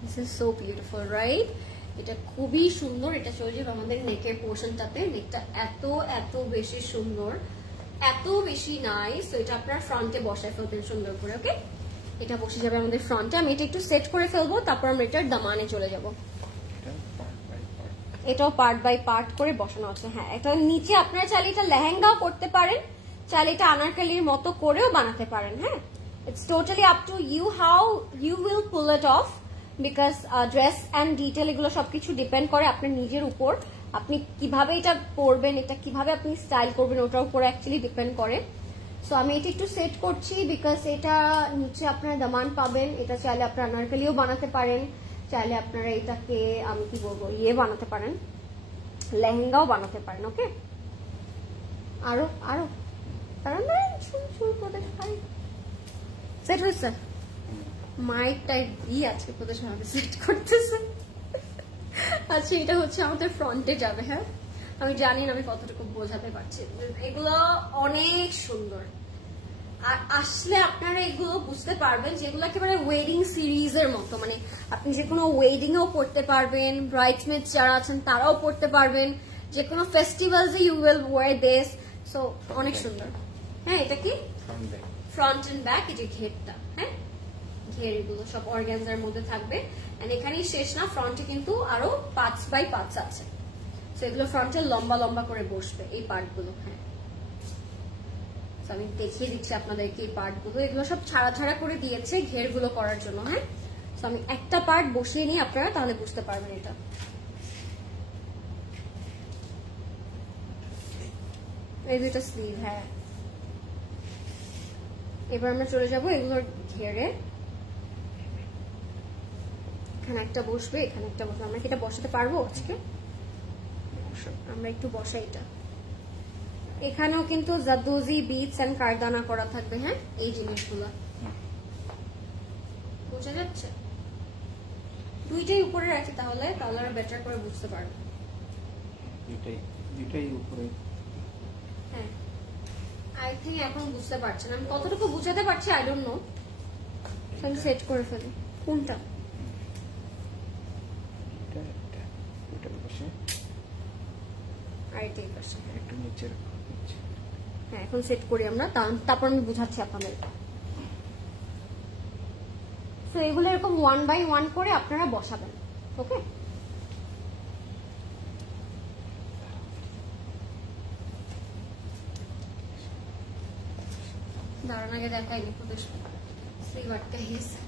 this is so beautiful, right? এটা খুবই সুন্দর। এটা চলে যাবে আমাদের নেকের পোর্শনটাতে। নেকটা এত এত বেশি সুন্দর, এত বেশি নাইস। তো এটা আপনার ফ্রন্টে বসায় ফেলবেন সুন্দর করে। ওকে, এটা বসে যাবে আমাদের ফ্রন্টে। আমি এটা একটু সেট করে ফেলবো, তারপর আমরা এটার দামানে চলে যাব। এটাও পার্ট বাই পার্ট করে বসানো আছে। হ্যাঁ, এটা নিচে আপনারা চাইলে এটা লেহেঙ্গাও করতে পারেন, চাইলে এটা আনারকলির মতো করেও বানাতে পারেন। হ্যাঁ, it's totally up to you how you will pull it off, because dress and detail এগুলো সবকিছু ডিপেন্ড করে আপনার নিজের উপর। আপনি কিভাবে এটা পরবেন, এটা কিভাবে আপনি স্টাইল করবেন, ওটার উপর অ্যাকচুয়ালি ডিপেন্ড করে। সো আমি এটা একটু সেট করছি, বিকজ এটা নিচে আপনারা দামান পাবেন। এটা চাইলে আপনারা আনারকলিও বানাতে পারেন, চাইলে আপনারা এটাকে আমি কি বলবো বানাতে পারেন, লেহেঙ্গাও বানাতে পারেন। ওকে, আরো আরো সেট হয়েছে। মাইকটাই আজকে প্রদেশ আমাকে সেট করতেছে। আচ্ছা, এটা হচ্ছে আমাদের ফ্রন্টে যাবে। হ্যাঁ, আমি জানি না আমি কতটুকু বোঝাতে পারছি। এগুলো অনেক সুন্দর, আর আসলে আপনারা এগুলো বুঝতে পারবেন যে এগুলো একেবারে ওয়েডিং সিরিজের মতো। মানে আপনি যে কোনো ওয়েডিং এও পড়তে পারবেন, ব্রাইডসমেড যারা আছেন তারাও পড়তে পারবেন, যে কোনো ফেস্টিভ্যালসে you will wear this. So অনেক সুন্দর। হ্যাঁ, এটা কি ফ্রন্ট এন্ড ব্যাক, এই যে ঘেরটা, হ্যাঁ ঘের এগুলো সব অর্গানজার মধ্যে থাকবে। এন্ড এখানেই শেষ না, ফ্রন্টে কিন্তু আরো 5 বাই 5 আছে। সো এগুলো ফ্রন্টে লম্বা লম্বা করে বসবে এই পার্টগুলো। হ্যাঁ, আমি দেখিয়ে দিচ্ছি আপনাদেরকে এই পার্টগুলো। এগুলো সব ছাড়া ছাড়া করে দিয়েছে ঘেরগুলো করার জন্য। হ্যাঁ, তো আমি একটা পার্ট বসিয়ে নিই, আপনারা তাহলে বুঝতে পারবেন এটা। এই দুইটা স্লিভ। হ্যাঁ, এবার আমরা চলে যাবো এগুলোর ঘেরে। এখানে একটা বসবে, এখানে একটা বসবে। আমরা কি এটা বসাতে পারবো আজকে? আমরা একটু বসাই এটা। এখানেও কিন্তু জাদোজি বিটস এন্ড কারদানা করা থাকবে। হ্যাঁ, এই জিনিসগুলো বোঝা যাচ্ছে। দুইটাই উপরে রাখি, তাহলে আরো বেটার করে বুঝতে পারবে। দুইটাই উপরে। হ্যাঁ, আই থিঙ্ক এখন বুঝতে পারছেন। আমি কতটুকু বুঝাতে পারছি আই ডোন্ট নো। আমি সেট করে ফেলি কোনটা। আর এটাই পাশে একটু নিচে। হ্যাঁ, এখন সেট করি আমরা, তারপর আমি বুঝাচ্ছি আপনাদের। তো এগুলো এরকম 1 বাই 1 করে আপনারা বসাবেন। ওকে, দাঁড়ান আগে দেখাইনি স্লিভ আটকাই গেছে।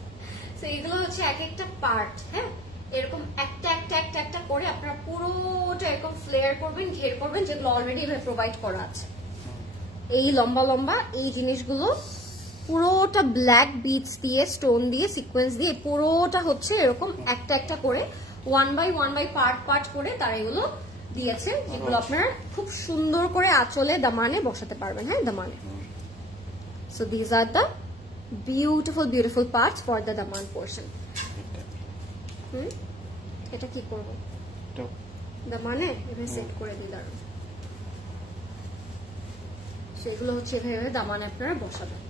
তো এগুলো হচ্ছে এক একটা পার্ট। হ্যাঁ, এরকম একটা একটা একটা একটা করে আপনারা পুরোটা এরকম ফ্লেয়ার করবেন, ঘের করবেন, যেগুলো অলরেডি এভাবে প্রোভাইড করা আছে। এই লম্বা লম্বা এই জিনিসগুলো পুরোটা ব্ল্যাক বিটস দিয়ে, স্টোন দিয়ে, সিকোয়েন্স দিয়ে পুরোটা হচ্ছে এরকম একটা একটা করে 1 বাই 1 বাই পার্ট করে তারা এগুলো দিয়েছে, যেগুলো আপনারা খুব সুন্দর করে আঁচলে দামানে বসাতে পারবেন। হ্যাঁ, দামানে। So these are the beautiful parts for the daman portion. এটা কি করবো, দামানে এভাবে সেট করে দিই। দাঁড়ান, সেগুলো হচ্ছে এভাবে দামানে আপনারা বসাবেন।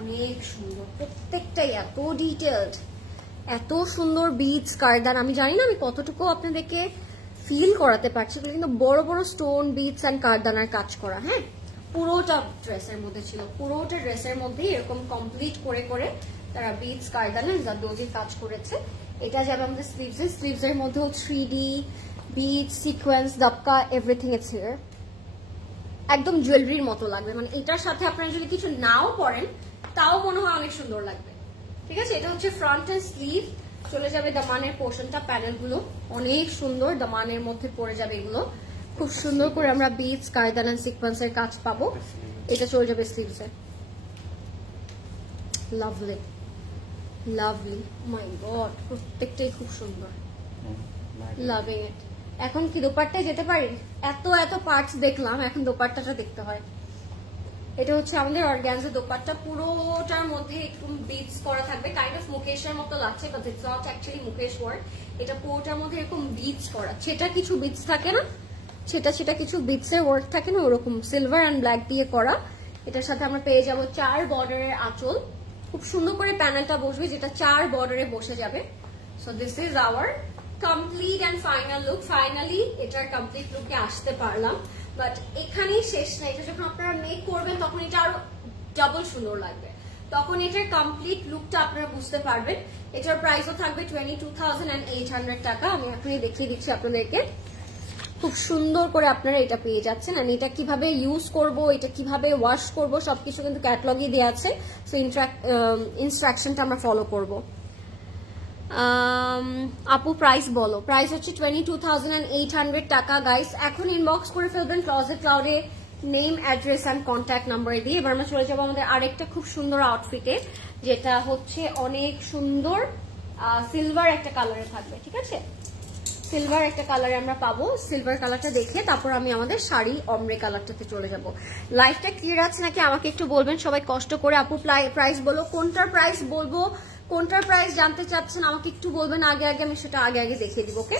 অনেক সুন্দর, প্রত্যেকটাই এত ডিটেলড, এত সুন্দর বিটস, কারদান। আমি জানি না আমি কতটুকু আপনাদেরকে ফিল করাতে পারছি, কিন্তু বড় বড় স্টোন, বিটস এন্ড কারদানার কাজ করা। হ্যাঁ, পুরোটা ড্রেসের মধ্যে ছিল, পুরোটা ড্রেসের মধ্যে এরকম কমপ্লিট করে করে তারা বিটস, কারদানা, জারদোজির কাজ করেছে। এটা যাবে আমাদের স্লিভস এর মধ্যেও 3D beads, sequins, dabka, everything it's here. একদম জুয়েলারির মতো লাগবে, মানে এটার সাথে আপনারা যদি কিছু নাও পরেন তাও মনে হয় অনেক সুন্দর লাগবে। ঠিক আছে, এটা হচ্ছে ফ্রন্ট এন্ড স্লিভ। চলে যাবে দামানের পোর্শনটা, প্যানেল গুলো অনেক সুন্দর দামানের মধ্যে পড়ে যাবে। এগুলো খুব সুন্দর করে আমরা বিটস, কারদানা, সিকোয়েন্সের কাজ পাবো। এটা চলে যাবে স্লিভসে। লাভলি লাভলি, মাই গড, প্রত্যেকটাই খুব সুন্দর, লাভিং ইট। এখন কি দোপাট্টায় যেতে পারি? এত এত পার্টস দেখলাম, এখন দোপাট্টাটা দেখতে হয়। এটা হচ্ছে আমাদের অর্গানজা দোপাট্টা, পুরোটার মধ্যে একটু বিটস করা থাকবে, কাইন্ড অফ মুকেশের মতো লাগছে, but it's not actually Mukesh work. এটা পুরোটার মধ্যে এরকম বিটস করা, সেটা কিছু বিটস থাকে না, সেটা কিছু বিটস এর ওয়ার্ক থাকে না, ওরকম সিলভার এন্ড ব্ল্যাক দিয়ে করা। এটার সাথে আমরা পেয়ে যাব 4 বর্ডারের আঁচল, খুব সুন্দর করে প্যানেলটা বসবে, যেটা 4 বর্ডারে বসে যাবে। So this is our complete and final look. Finally এটার কমপ্লিট লুকে আসতে পারলাম, বাট এখানেই শেষ না। এটা যখন আপনারা মেক করবেন তখন এটা আরো ডাবল সুন্দর লাগবে, তখন এটার কমপ্লিট লুকটা আপনারা বুঝতে পারবেন। এটার প্রাইসও থাকবে 22,800 টাকা। আমি এখনই দেখিয়ে দিচ্ছি আপনাদেরকে, খুব সুন্দর করে আপনারা এটা পেয়ে যাচ্ছেন। আর এটা কিভাবে ইউজ করব, এটা কিভাবে ওয়াশ করব, সবকিছু কিন্তু ক্যাটালগে দেওয়া আছে। সো ইনস্ট্রাকশনটা আমরা ফলো করব। আপু প্রাইস বলো। প্রাইস হচ্ছে 22,800 টাকা গাইস। এখন ইনবক্স করে ফেলবেন ক্লজেট ক্লাউডে name, address and contact number দিয়ে। এবার আমরা চলে যাবো আমাদের আরেকটা খুব সুন্দর আউটফিটে, যেটা হচ্ছে অনেক সুন্দর সিলভার একটা কালারে থাকবে। ঠিক আছে, সিলভার একটা কালারে আমরা পাবো। সিলভার কালারটা দেখে তারপর আমি আমাদের শাড়ি অমরে কালারটাতে চলে যাব। লাইফটা ক্লিয়ার আছে নাকি আমাকে একটু বলবেন সবাই কষ্ট করে। আপু প্রাইস বলো, কোনটার প্রাইস বলবো, কোনটার প্রাইস জানতে চাচ্ছেন আমাকে একটু বলবেন আগে আগে, আমি সেটা আগে আগে দেখিয়ে দিব। Okay,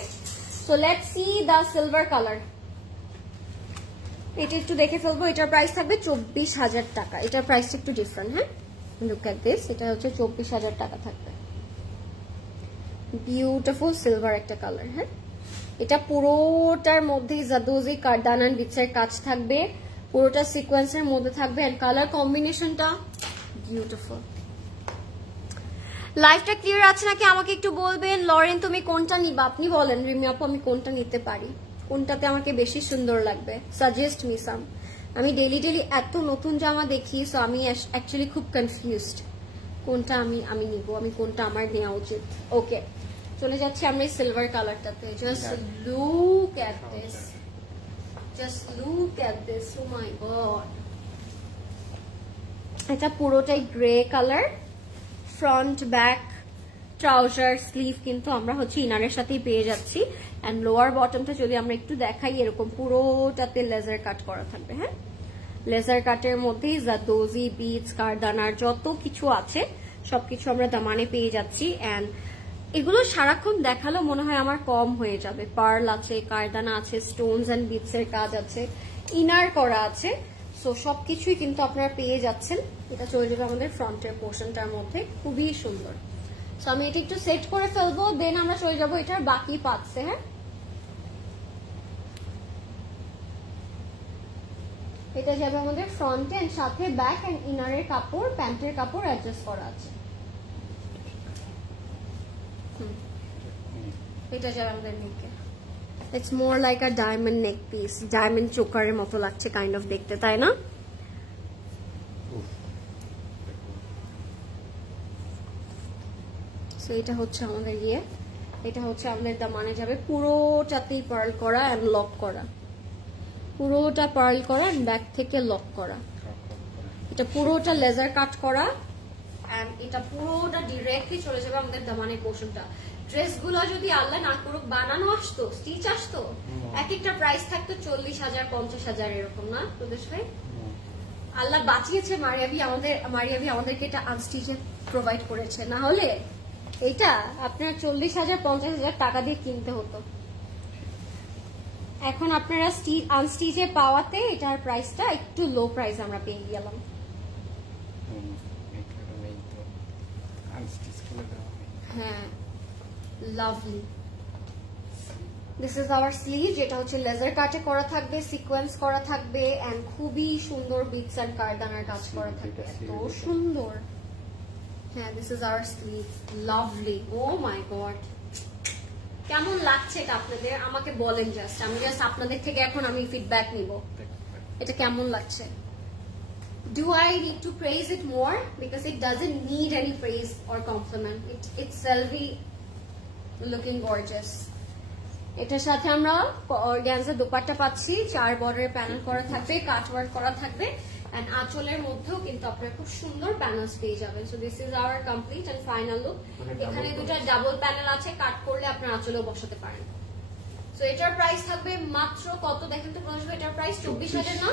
so let's see the silver colour. এটা একটু দেখে ফেলবো। এটার প্রাইস থাকবে 24,000 টাকা। এটার প্রাইসটা একটু ডিফারেন্ট। হ্যাঁ, লুক এট দিস, এটা হচ্ছে 24,000 টাকা থাকবে। বিউটিফুল সিলভার একটা কালার। হ্যাঁ, এটা পুরোটার মধ্যে জারদোজি, কারদানা, বিটসের কাজ থাকবে, পুরোটা সিকোয়েন্সের মধ্যে থাকবে, এন্ড কালার কম্বিনেশনটা বিউটিফুল। লাইফটা ক্লিয়ার আছে নাকি আমাকে একটু বলবেন। লরেন তুমি কোনটা নিবা? আপনি বলেন রিমি আপু, আমি কোনটা নিতে পারি, কোনটাতে আমাকে বেশি সুন্দর লাগবে, সাজেস্ট মি সাম। আমি ডেলি এত নতুন জামা দেখি, সো আমি অ্যাকচুয়ালি খুব কনফিউজড কোনটা আমি নিব, আমি কোনটা আমার নেওয়া উচিত। ওকে, চলে যাচ্ছে আমরা এই সিলভার কালারটাতে। Just look at this, just look at this, oh my god. এটা পুরোটাই grey colour, front back trouser, sleeve কিন্তু আমরা হচ্ছে ইনারের সাথেই পেয়ে যাচ্ছি। এন্ড লোয়ার বটমটা যদি আমরা একটু দেখাই, এরকম পুরোটাতে লেজার কাট করা থাকবে। হ্যাঁ, লেজার কাটের মধ্যেই জারদোজি, বিটস, কারদানার যত কিছু আছে সবকিছু আমরা দামানে পেয়ে যাচ্ছি। এন্ড এগুলো সারাক্ষণ দেখালেও মনে হয় আমার কম হয়ে যাবে। পার্ল আছে, কারদানা আছে, স্টোনস এন্ড বিটস এর কাজ আছে, ইনার করা আছে, সো সবকিছুই কিন্তু আপনারা পেয়ে যাচ্ছেন। এটা চলে যাবে আমাদের ফ্রন্টের পোর্শনটার মধ্যে, খুবই সুন্দর। সো আমি এটা একটু সেট করে ফেলবো, দেন আমরা চলে যাবো এটার বাকি পার্টসে। হ্যাঁ, এটা যাবে আমাদের ফ্রন্টে, এন্ড সাথে ব্যাক এন্ড ইনারের কাপড়, প্যান্টের কাপড় অ্যাডজাস্ট করা আছে। এটা যাবে আমাদের নেকে। It's more like a diamond neck piece, diamond চোকারের মতো লাগছে কাইন্ড অফ দেখতে, তাই না? সো এটা হচ্ছে আমাদের এটা হচ্ছে আমাদের দামানে যাবে পুরোটাতেই পার্ল করা এন্ড লক করা, পুরোটা পার্ল করা এন্ড ব্যাক থেকে লক করা। এটা পুরোটা লেজার কাট করা এন্ড এটা পুরোটা ডিরেক্টলি চলে যাবে আমাদের দামানের পোর্শনটা। ড্রেসগুলো যদি আল্লাহ না করুক বানানো আসতো, স্টিচ আসতো, এক একটা প্রাইস থাকতো 40,000 50,000 এরকম না প্রদেশ ভাই? আল্লাহ বাঁচিয়েছে, মারিয়াবি আমাদেরকে এটা আনস্টিচে প্রোভাইড করেছে, না হলে এটা আপনার 40,000 50,000 টাকা দিয়ে কিনতে হতো। এখন আপনারা আনস্টিচে পাওয়াতে এটার প্রাইসটা একটু লো প্রাইস আমরা পেয়ে গেলাম। হ্যাঁ, lovely. This is our sleeve, যেটা হচ্ছে লেজার কাটে করা থাকবে, সিকোয়েন্স করা থাকবে এন্ড খুবই সুন্দর বিটস এন্ড কারদানার কাজ করা থাকবে, এত সুন্দর। হ্যাঁ, this is our sleeve, lovely. Oh my god, কেমন লাগছে এটা আপনাদের আমাকে বলেন জাস্ট। আমি জাস্ট আপনাদের থেকে এখন আমি ফিডব্যাক নিব, এটা কেমন লাগছে। Do I need to praise it more? Because it doesn't need any praise or compliment. It's selfie looking gorgeous. এটার সাথে আমরা অর্গানজা দোপাট্টা পাচ্ছি, 4 বর্ডারের প্যানেল করা থাকবে, কাট ওয়ার্ক করা থাকবে এন্ড আঁচলের মধ্যেও কিন্তু আপনারা খুব সুন্দর প্যানেলস পেয়ে যাবেন। So this is our complete and final look. এখানে দুটো ডাবল প্যানেল আছে, কাট করলে আপনার আঁচলেও বসাতে পারেন। সো এটার প্রাইস থাকবে মাত্র কত দেখেন তো প্রকাশ ভাই? এটার প্রাইস 24,000 না,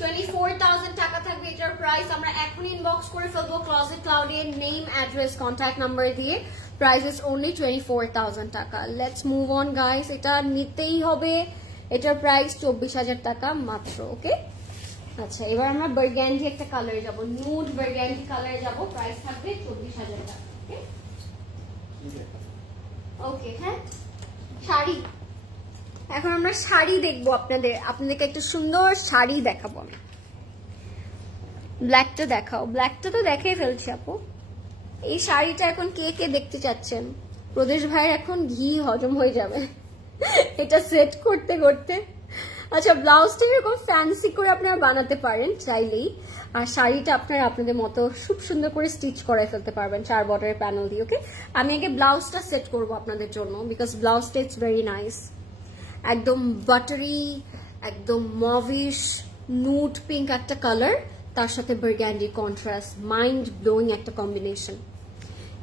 24,000 টাকা থাকবে এটার প্রাইস। আমরা এখন ইনবক্স করে ফেলবো ক্লোজেট ক্লাউডে নেম, অ্যাড্রেস, কন্ট্যাক্ট নাম্বার দিয়ে। প্রাইস ইজ অনলি 24,000 টাকা। লেটস মুভ অন গাইস, এটা নিতেই হবে। এটার প্রাইস 24,000 টাকা মাত্র। ওকে, আচ্ছা এবার আমরা বার্গ্যান্ডি একটা কালারে যাব, নুড বার্গ্যান্ডি কালারে যাব। প্রাইস থাকবে 24,000 টাকা। ওকে ওকে, হ্যাঁ শাড়ি। এখন আমরা শাড়ি দেখবো, আপনাদেরকে একটা সুন্দর শাড়ি দেখাবো আমি। ব্ল্যাকটা দেখাও, ব্ল্যাকটা তো দেখাই ফেলছি আপু। এই শাড়িটা এখন কে কে দেখতে চাচ্ছেন? প্রদেশ ভাইয়ের এখন ঘি হজম হয়ে যাবে এটা সেট করতে করতে। আচ্ছা, ব্লাউজটা এরকম ফ্যান্সি করে আপনারা বানাতে পারেন চাইলেই, আর শাড়িটা আপনারা আপনাদের মতো খুব সুন্দর করে স্টিচ করে ফেলতে পারবেন 4 বর্ডারের প্যানেল দিয়ে। ওকে, আমি আগে ব্লাউজটা সেট করবো আপনাদের জন্য, বিকজ ব্লাউজটা ইটস ভেরি নাইস। একদম বাটারি, একদম মভিশ নুড পিঙ্ক একটা কালার, তার সাথে বার্গ্যান্ডি কন্ট্রাস্ট, মাইন্ড ব্লোয়িং একটা কম্বিনেশন।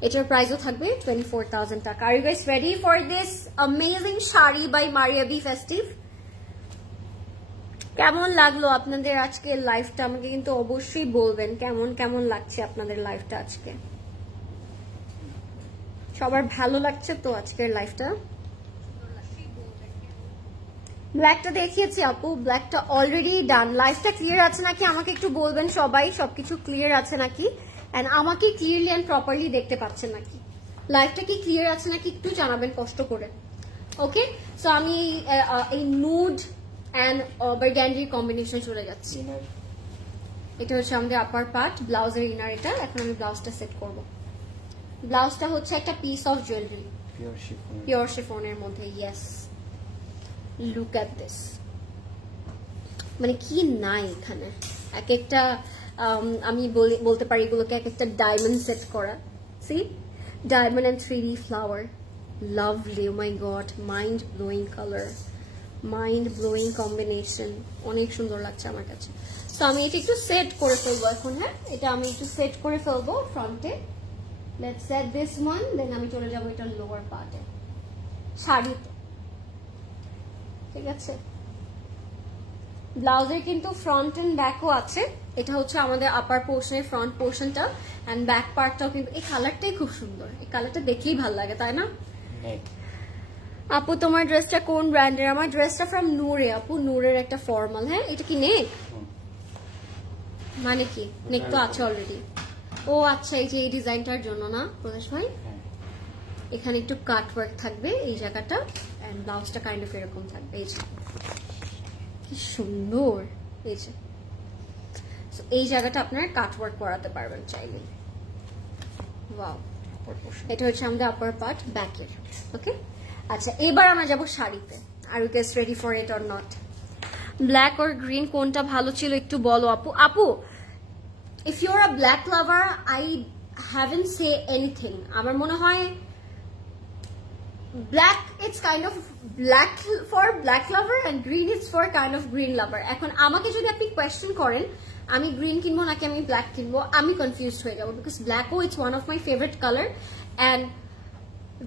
এটার প্রাইসও থাকবে 24,000 টাকা। Are you guys ready for this amazing sari by Maria B festive? কেমন লাগলো আপনাদের আজকের লাইফটা? আমাকে কিন্তু অবশ্যই বলবেন কেমন কেমন লাগছে আপনাদের লাইফটা আজকে। সবার ভালো লাগছে তো আজকের লাইফটা? ব্ল্যাকটা দেখিয়েছি আপু, ব্ল্যাকটা অলরেডি ডান। লাইফটা ক্লিয়ার আছে নাকি আমাকে একটু বলবেন সবাই, সবকিছু ক্লিয়ার আছে নাকি, এন্ড আমাকে ক্লিয়ারলি এন্ড প্রপারলি দেখতে পাচ্ছেন নাকি, লাইফটা কি ক্লিয়ার আছে নাকি একটু জানাবেন কষ্ট করে। ওকে, সো আমি এই নুড এন্ড বার্গ্যান্ডি কম্বিনেশন চলে যাচ্ছি। এটা হচ্ছে আমাদের আপার পার্ট, ব্লাউজের ইনার এটা। এখন আমি ব্লাউজটা সেট করব। ব্লাউজটা হচ্ছে একটা পিস অফ জুয়েলারি, পিওর শিফনের মধ্যে। ইয়েস, লুক এট দিস, মানে কি নাই এখানে। এক একটা আমি বলতে পারি এগুলোকে এক একটা ডায়মন্ড সেট করা। See, diamond and 3D flower, lovely. Oh my god, mind blowing colour, mind blowing combination, অনেক সুন্দর লাগছে আমার কাছে। তো আমি এটা একটু সেট করে ফেলবো এখন। হ্যাঁ, এটা আমি একটু সেট করে ফেলবো ফ্রন্টে। লেটস সেট দিস ওয়ান, দেন আমি চলে যাবো এটা লোয়ার পার্টে, শাড়িতে। ঠিক আছে, ব্লাউজের কিন্তু ফ্রন্ট এন্ড ব্যাকও আছে। এটা হচ্ছে আমাদের আপার পোর্শনের ফ্রন্ট পোর্শনটা, এন্ড ব্যাক পার্টটাও কিন্তু। এই কালারটাই খুব সুন্দর, এই কালারটা দেখলেই ভালো লাগে, তাই না? আপু তোমার ড্রেসটা কোন ব্র্যান্ডের? আমার ড্রেসটা ফ্রম নূরে আপু, নূরের একটা ফর্মাল। হ্যাঁ, এটা কি নেক? মানে কি নেক তো আছে অলরেডি। ও আচ্ছা, এই যে এই ডিজাইনটার জন্য না প্রদেশ ভাই? এখানে একটু কাট ওয়ার্ক থাকবে এই জায়গাটা, এন্ড ব্লাউজটা কাইন্ড অফ এরকম থাকবে। এই যে কি সুন্দর, এই যে এই জায়গাটা আপনারা কাট ওয়ার্ক করাতে পারবেন চাইলে। ওয়াও, এটা হচ্ছে আমাদের আপার পার্ট ব্যাকের। ওকে, আচ্ছা এবার আমরা যাবো শাড়িতে। Are you guys ready for it or not? Black or green কোনটা ভালো ছিল একটু বলো আপু। আপু, if you are a black lover, I haven't say anything. আমার মনে হয় black it's kind of black for black lover and green is for kind of green lover. এখন আমাকে যদি আপনি কোয়েশ্চেন করেন আমি গ্রিন কিনবো নাকি আমি ব্ল্যাক কিনবো, আমি কনফিউজড হয়ে যাবো, বিকজ ব্ল্যাকও it's one of my favourite colour and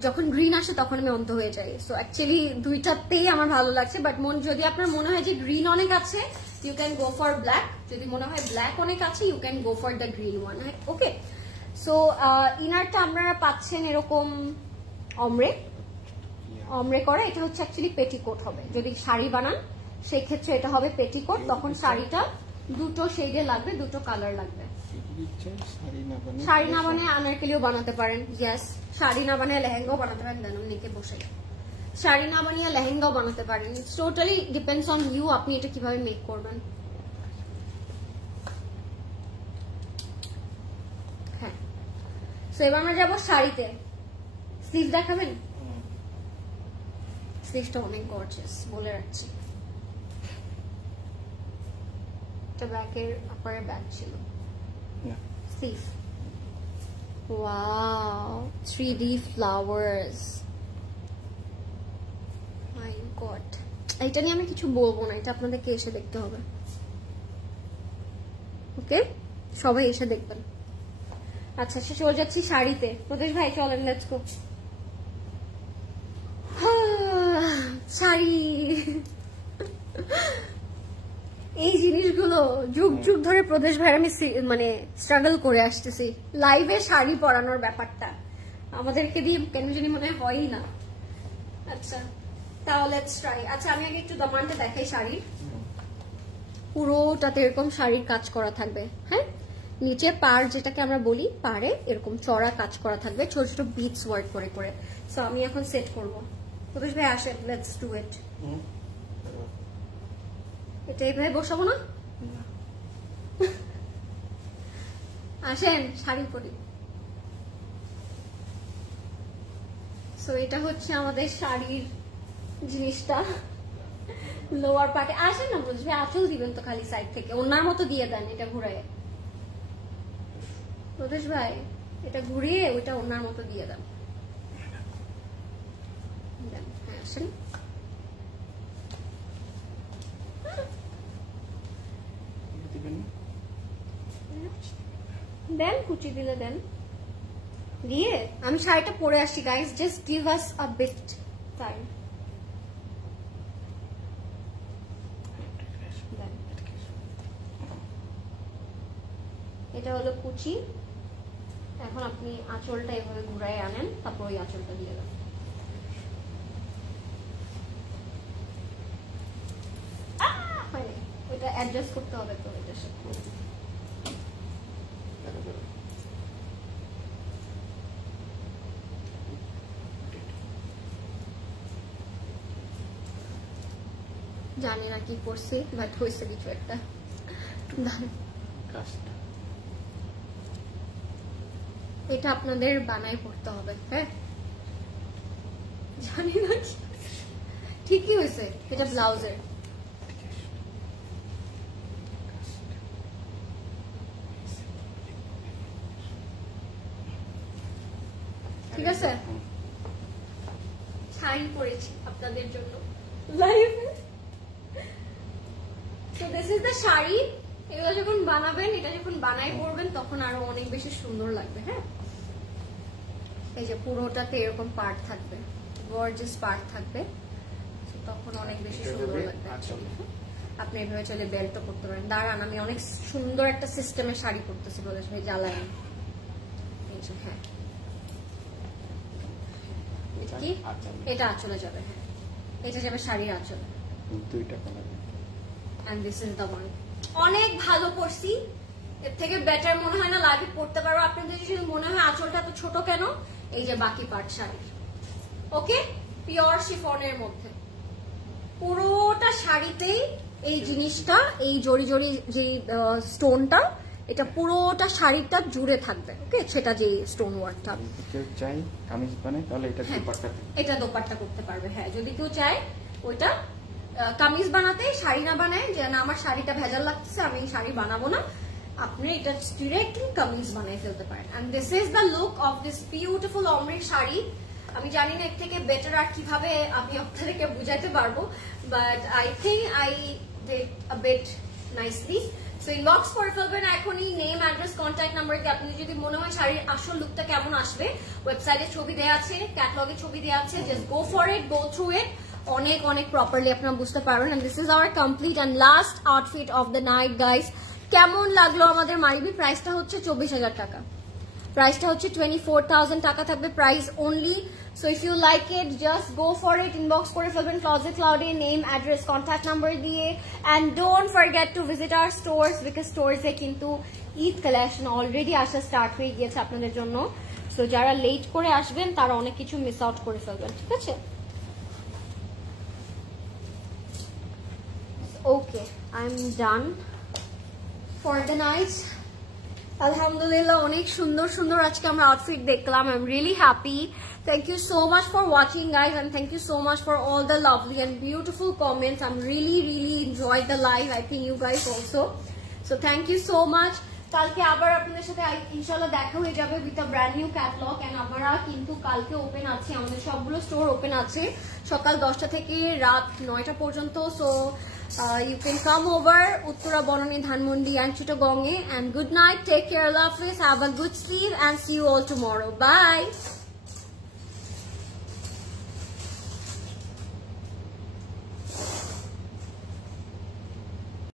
যখন গ্রিন আসে তখন আমি অন্ত হয়ে যাই। সো অ্যাকচুয়ালি দুইটাতেই আমার ভালো লাগছে, বাট যদি আপনার মনে হয় যে গ্রিন অনেক আছে you can go for black, যদি মনে হয় ব্ল্যাক অনেক আছে you can go for the green one. Okay, so ইনারটা আপনারা পাচ্ছেন এরকম অমরে করা, এটা হচ্ছে অ্যাকচুয়ালি পেটিকোট হবে। যদি শাড়ি বানান সেই ক্ষেত্রে এটা হবে পেটিকোট, তখন শাড়িটা দুটো শেডে লাগবে, দুটো কালার লাগবে। শাড়ি না বানিয়ে আনারকলিও বানাতে পারেন, ইয়েস, শাড়ি না বানিয়ে লেহেঙ্গাও বানাতে পারেন। দেন নিকে বসে শাড়ি না বানিয়ে লেহেঙ্গাও বানাতে পারেন, it's totally depends on you, আপনি এটা কিভাবে মেক করবেন। হ্যাঁ, সো এবার আমরা যাবো শাড়িতে। স্লিভ দেখাবেন? স্লিভটা অনেক গর্জিয়াস বলে রাখছি, এটা ব্যাকের আপারের ব্যাক ছিল। স্লিভ, ওয়াও, 3D flowers, মাই গড। এটা নিয়ে আমি কিছু বলবো না, এটা আপনাদেরকে এসে দেখতে হবে। ওকে, সবাই এসে দেখবেন। আচ্ছা, সে চলে যাচ্ছি শাড়িতে। প্রদেশ ভাই চলেন, লেটস গো। শাড়ি, এই জিনিসগুলো যুগ যুগ ধরে প্রদেশ ভাই আমি মানে স্ট্রাগল করে আসতেছি। লাইভে শাড়ি পরানোর ব্যাপারটা আমাদেরকে দিয়ে কেন জানি মনে হয়ই না। আচ্ছা, তাহলে লেটস ট্রাই। আচ্ছা, আমি আগে একটু দামানটা দেখাই শাড়ির। পুরোটাতে এরকম শাড়ির কাজ করা থাকবে। হ্যাঁ, নিচে পার যেটাকে আমরা বলি, পারে এরকম চড়া কাজ করা থাকবে, ছোট ছোট বিটস ওয়ার্ক করে করে। সো আমি এখন সেট করবো। প্রদেশ ভাই আসেন, লেটস ডু ইট। এটা এইভাবে বসাবো না, আসেন শাড়ি পরি। সো এটা হচ্ছে আমাদের শাড়ির জিনিসটা, লোয়ার পার্টে। আসেন না বুঝবে, আঁচল দিবেন তো খালি সাইড থেকে, ওনার মতো দিয়ে দেন এটা ঘুরাই। প্রদেশ ভাই এটা ঘুরিয়ে ওইটা ওনার মতো দিয়ে দেন। হ্যাঁ, আসেন। দেন, কুচি দিলে দেন। দিয়ে আমি শাড়িটা পরে আসি guys, just give us a bit time. এটা হলো কুচি। এখন আপনি আঁচলটা এভাবে ঘুরাই আনেন, তারপর ওই আঁচলটা দিয়ে দেন। ওইটা অ্যাডজাস্ট করতে হবে তো এটার সাথে। জানি না কি করছি, বাট হয়েছে কিছু একটা। এটা আপনাদের বানাই পড়তে হবে। হ্যাঁ, জানি না, ঠিকই হয়েছে। এটা ব্লাউজের। ঠিক আছে, শাড়ি পরেছি আপনাদের জন্য লাইভে। তো দিস ইজ দ্য শাড়ি। এগুলো যখন বানাবেন, এটা যখন বানাই পড়বেন তখন আরো অনেক বেশি সুন্দর লাগবে। হ্যাঁ, এই যে পুরোটাতে এরকম পার্ট থাকবে, গর্জিয়াস পার্ট থাকবে, তখন অনেক বেশি সুন্দর লাগবে। আপনি এভাবে চলে বেল্টও করতে পারেন। দাঁড়ান, আমি অনেক সুন্দর একটা সিস্টেমে শাড়ি পরতেছি, বলে জ্বালায়। হ্যাঁ, কি এটা আঁচলে যাবে। হ্যাঁ, এটা যাবে শাড়ির আঁচলে। দুইটা colour. And this is the one. অনেক ভালো পড়ছি, এর থেকে বেটার মনে হয় না লাইভে পড়তে পারবো। আপনাদের যদি মনে হয় আঁচলটা এত ছোট কেন, এই যে বাকি পার্ট শাড়ির। ওকে, পিওর শিফনের মধ্যে পুরোটা শাড়িতেই এই জিনিসটা, এই জড়ি জড়ি যে স্টোনটা, এটা পুরোটা শাড়িটা জুড়ে থাকবে। ওকে, সেটা যে স্টোন ওয়ার্কটা। কেউ চাই কামিজ বানায় তাহলে এটা দোপাট্টা, এটা দোপাট্টা করতে পারবে। হ্যাঁ, যদি কেউ চায় ওইটা কামিজ বানাতে, শাড়ি না বানায় যে না আমার শাড়িটা ভেজাল লাগতেছে আমি শাড়ি বানাবো না, আপনি এটা ডিরেক্টলি কামিজ বানাই ফেলতে পারেন। And this is the look of this beautiful অমরির শাড়ি। আমি জানি না এর থেকে বেটার আর কিভাবে আমি আপনাদেরকে বুঝাইতে পারবো, but I think I did a bit nicely. So inbox করে ফেলবেন এখনই, নেম, অ্যাড্রেস, কন্ট্যাক্ট নাম্বার দিয়ে। আপনি যদি মনে হয় শাড়ির আসল লুকটা কেমন আসবে, ওয়েবসাইটে ছবি দেওয়া আছে, ক্যাটালগে ছবি দেওয়া আছে, just go for it, go through it, অনেক অনেক প্রপারলি আপনারা বুঝতে পারবেন। And this is our complete and last outfit of the night guys. কেমন লাগলো আমাদের মারিবি? প্রাইসটা হচ্ছে 24,000 টাকা, প্রাইসটা হচ্ছে 24,000 টাকা থাকবে price only. So if you like it just go for it, inbox করে ফেলবেন ক্লজেট ক্লাউডে, নেম, অ্যাড্রেস, কন্ট্যাক্ট নাম্বার দিয়ে। And don't forget to visit our stores, because স্টোর্সে কিন্তু ঈদ কালেকশন অলরেডি আসা স্টার্ট হয়ে গিয়েছে আপনাদের জন্য। সো যারা লেট করে আসবেন তারা অনেক কিছু মিস আউট করে ফেলবেন, ঠিক আছে? Okay, I am done for the night. আলহামদুলিল্লাহ অনেক সুন্দর সুন্দর আজকে আমরা আউটফিট দেখলাম। I am really happy. Thank you so much for watching guys, and thank you so much for all the lovely and beautiful comments. I'm really enjoyed the live. I think you guys also. So thank you so much. কালকে আবার আপনাদের সাথে ইনশাআল্লাহ দেখা হয়ে যাবে with a brand new catalogue. এন্ড আমরা কিন্তু কালকে ওপেন আছে, আমাদের সবগুলো স্টোর ওপেন আছে সকাল 10টা থেকে রাত 9টা পর্যন্ত। So you can come over Uttara Bonani, Dhanmondi and Chittagong. And good night, take care, Allah Hafiz, have a good sleep and see you all tomorrow. Bye.